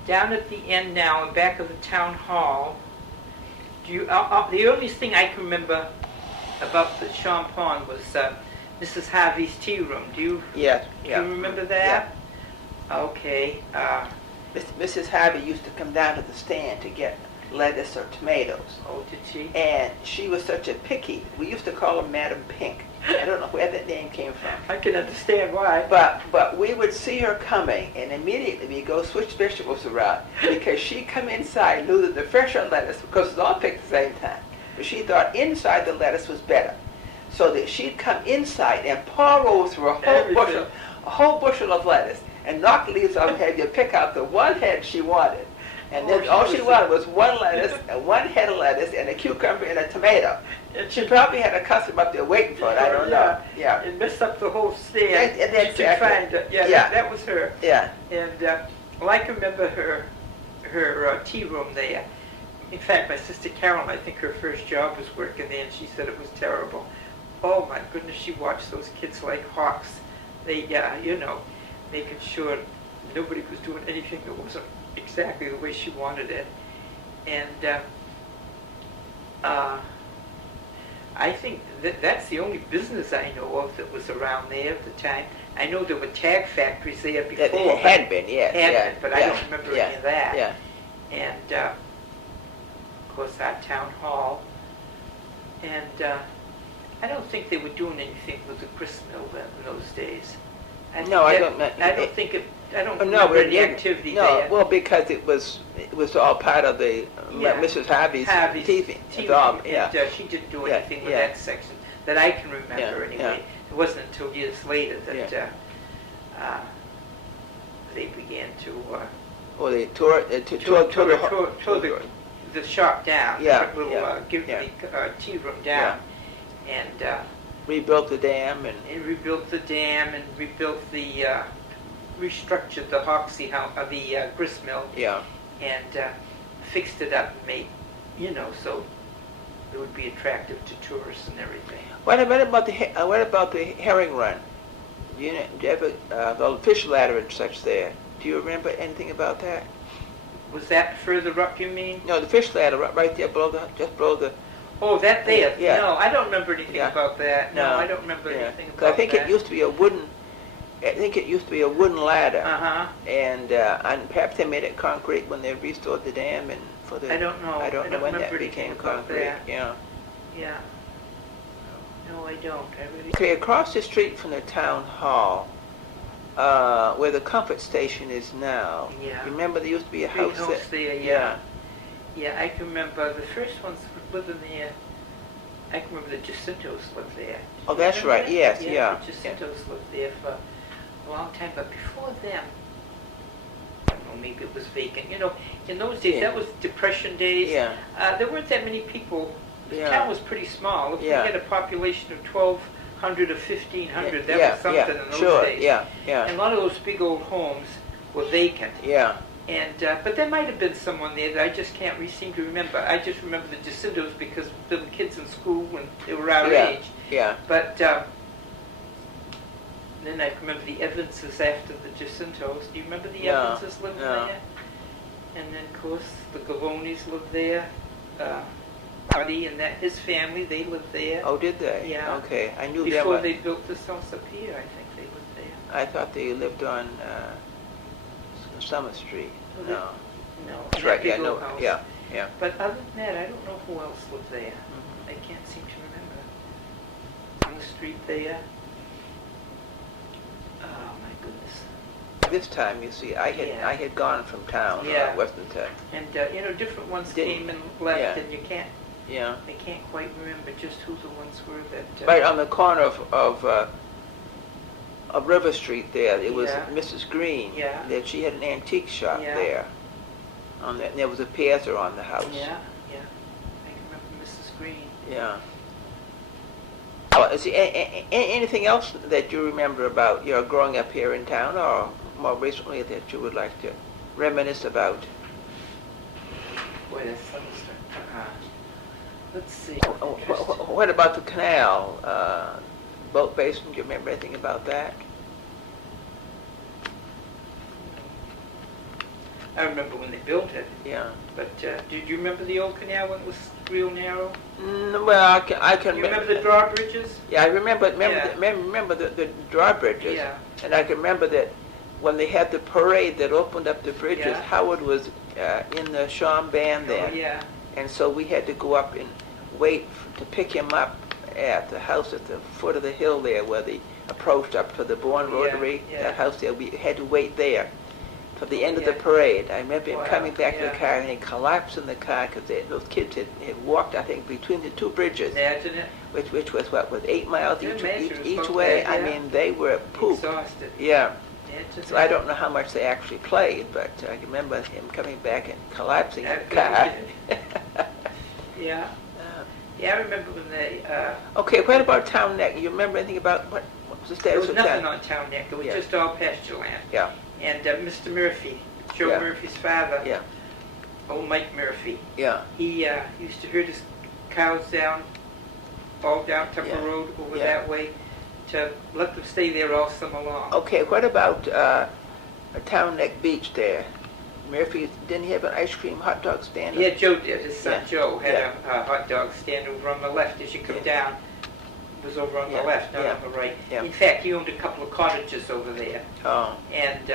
Down at the end now, in back of the town hall, the earliest thing I can remember about the Sham Pond was Mrs. Harvey's tea room. Do you remember that? Yeah. Okay. Mrs. Harvey used to come down to the stand to get lettuce or tomatoes. Oh, did she? And she was such a picky. We used to call her Madam Pink. I don't know where that name came from. I can understand why. But we would see her coming, and immediately we'd go switch vegetables around because she'd come inside and knew that the fresher lettuce, because it's all picked at the same time, but she thought inside the lettuce was better. so that she'd come inside and pour over a whole bushel of lettuce, and knock leaves off and have you pick out the one head she wanted. And then all she wanted was one lettuce, and one head of lettuce, and a cucumber and a tomato. And she probably had a customer up there waiting for it. I don't know. Yeah. It messed up the whole stand. That was her. Yeah. And well, I can remember her tea room there. In fact, my sister Carolyn, I think her first job was working there, and she said it was terrible. Oh my goodness, she watched those kids like hawks. They, making sure nobody was doing anything that wasn't exactly the way she wanted it. And I think that's the only business I know of that was around there at the time. I know there were tag factories there before. It had been, yes. But I don't remember any of that. Yeah. And of course our town hall. And I don't think they were doing anything with the grist mill in those days. I don't remember any activity there. Well, because it was all part of the Mrs. Harvey's teething. And she didn't do anything with that section that I can remember anyway. Yeah. It wasn't until years later that they began to they tore the shop down. Give the tea room down, and rebuilt the dam and rebuilt the restructured the Hoxie house, the grist mill. Yeah. And fixed it up and made, so it would be attractive to tourists and everything. What about the herring run? Do you ever the fish ladder and such there? Do you remember anything about that? Was that further up, you mean? No, the fish ladder right there just below the. Oh, that there? Yeah. No, I don't remember anything about that. No, I don't remember anything about that. I think it used to be a wooden. Ladder. And perhaps they made it concrete when they restored the dam and for the. I don't know. I don't know when that became concrete. That. Yeah. Yeah. No, I don't. Okay, across the street from the town hall, where the comfort station is now. Yeah. Remember there used to be a house there. Yeah. Yeah, I can remember the first ones living there. I can remember the Jacintos lived there. Oh, that's right. Yes. Yeah. The Jacintos lived there for a long time, but before them, I don't know, maybe it was vacant. In those days, that was Depression days. Yeah. There weren't that many people. The town was pretty small. If we had a population of 1,200 or 1,500, that was something in those days. Yeah. And a lot of those big old homes were vacant. Yeah. And but there might have been someone there that I just can't seem to remember. I just remember the Jacintos because there were kids in school when they were our age. Yeah. But then I remember the Evanses after the Jacintos. Do you remember the Evanses lived there? And then, of course, the Galonis lived there. Buddy and his family, they lived there. Oh, did they? Yeah. Okay, I knew before they built this house up here. I think they lived there. I thought they lived on Summer Street. No. No. That's right. Yeah. No. House. Yeah. But other than that, I don't know who else lived there. Mm-hmm. I can't seem to remember. On the street there. Oh my goodness. This time, you see, I had gone from town, Westminster. And different ones came and left, and you can't. Yeah. I can't quite remember just who the ones were that. Right on the corner of River Street there, it was Mrs. Green. Yeah. That she had an antique shop there. On that, and there was a piazza on the house. Yeah. I can remember Mrs. Green. Yeah. Oh, is there anything else that you remember about your growing up here in town, or more recently that you would like to reminisce about? Boy, that's something. Let's see. What about the canal? Boat basin, do you remember anything about that? I remember when they built it. Yeah. But did you remember the old canal when it was real narrow? Well, I can you remember the drawbridges? Yeah, I remember the drawbridges. Yeah. And I can remember that when they had the parade that opened up the bridges, Howard was in the Shawn band then. Oh, yeah. And so we had to go up and wait to pick him up at the house at the foot of the hill there where they approached up to the Bourne Rotary, that house there. We had to wait there. for the end of the Yeah. parade. I remember him Wow, coming back to the yeah. car and he collapsed in the car because those kids had walked, I think, between the two bridges, Imagine it. which was what, was 8 miles Can you each, imagine each, it was each about way. that, I yeah. mean, they were pooped. Exhausted. Yeah. Imagine So I that. don't know how much they actually played, but I remember him coming back and collapsing in I the bet car. Yeah. Yeah, I remember when they, Okay, what about Town Neck? You remember anything about what was the there status was of nothing Town? on Town Neck. It was Yeah. just all pasture land. Yeah, And Mr. Murphy, Joe Yeah. Murphy's father, yeah, old Mike Murphy, yeah, he used to herd his cows down, all down Tupper Yeah. Road over Yeah. that way, to let them stay there all summer long. Okay, what about Town Neck Beach there? Murphy, didn't he have an ice cream hot dog stand? Yeah, Joe did. His son Yeah. Joe had Yeah. a hot dog stand over on the left as you come Yeah. down. It was over on Yeah. the left, not Yeah. on the right. Yeah. In fact, he owned a couple of cottages over there. Oh, And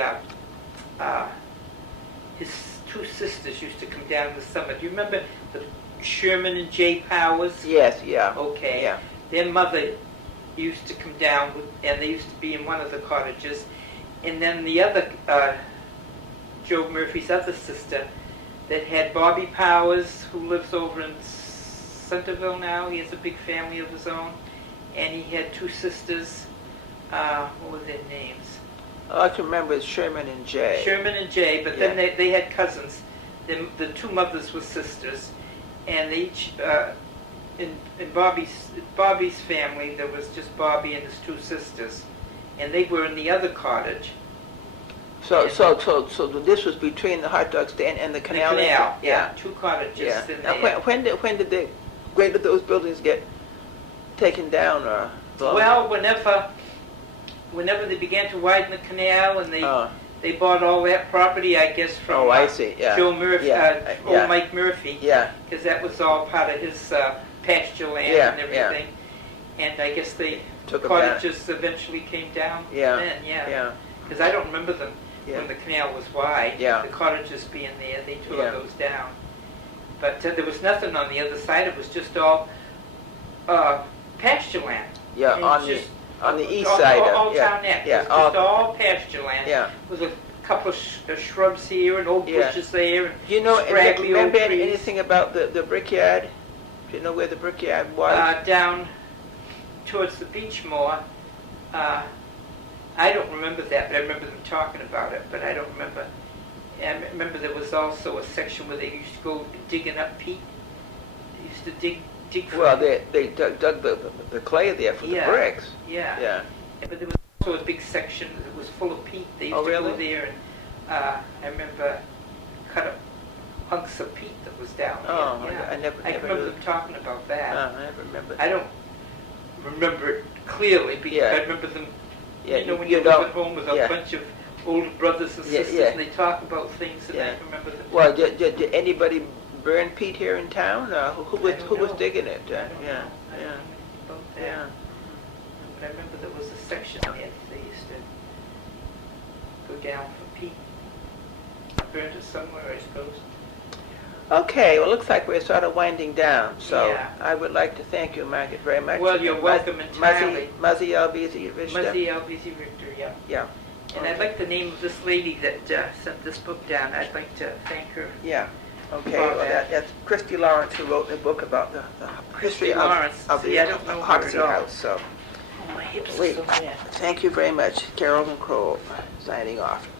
his two sisters used to come down in the summer. Do you remember the Sherman and Jay Powers? yes, yeah. Okay. Yeah. Their mother used to come down, and they used to be in one of the cottages. And then the other, Joe Murphy's other sister, that had Bobby Powers, who lives over in Centerville now. He has a big family of his own. And he had two sisters. What were their names? All I can remember is Sherman and Jay. Sherman and Jay, but then Yeah. they had cousins. The two mothers were sisters, and they each in Bobby's family there was just Bobby and his two sisters, and they were in the other cottage. So this was between the hot dog stand and the The canal? canal, yeah, two cottages. Yeah. In Now, there. when did those buildings get taken down or blown? Well, whenever they began to widen the canal and Oh. they bought all that property, I guess, from Oh, I see, yeah. Joe Murphy, Yeah, old yeah. Mike Murphy. Yeah, Because that was all part of his pasture land Yeah, and everything. And I guess the Took 'em down. cottages eventually came down Yeah, then, yeah. yeah, Because I don't remember them Yeah. when the canal was wide. Yeah. The cottages being there, they tore Yeah. those down. But there was nothing on the other side. It was just all pasture land. yeah, And on the east all, side all of, yeah, Town Neck. yeah, It was just all pasture land. yeah. With a couple of shrubs here and old Yeah. bushes there. And Do you know, scraggly old remember trees. anything about the brickyard? Do you know where the brickyard was? Down towards the beach more. I don't remember that, but I remember them talking about it, but I don't remember. And I remember there was also a section where they used to go digging up peat. They used to dig for Well, they dug the clay there for Yeah. the bricks. Yeah. Yeah. But there was also a big section that was full of peat. They used Oh, to go really? there and I remember cut up hunks of peat that was down there. Oh, yeah. I never I knew remember them talking about that. I never remember. I don't remember it clearly because Yeah. I remember them, Yeah, you know, when you you live don't- at home with yeah. a bunch of older brothers and Yeah, sisters yeah. and they talk about things and Yeah. I remember them. Well, did anybody burn peat here in town? Who I was don't know. digging it? I don't yeah, know. I don't yeah, know anything about that. yeah. But I remember there was a section there that they used to go down for peat. Burned it somewhere, I suppose. Okay, well, it looks like we're sort of winding down, so Yeah. I would like to thank you, Margaret, very much. Well, you're welcome entirely. Muzzy Alvezi Richter. Muzzy Alvezi Richter, yeah. Yeah. And I'd like the name of this lady that sent this book down. I'd like to thank her. Yeah. Okay, About well, that. that's Christy Lawrence, who wrote a book about the history Christy Lawrence. of See, the I don't know her Hoxie at all. House. So, Oh, my hips Wait. are so bad. thank you very much, Carolyn Crow, signing off.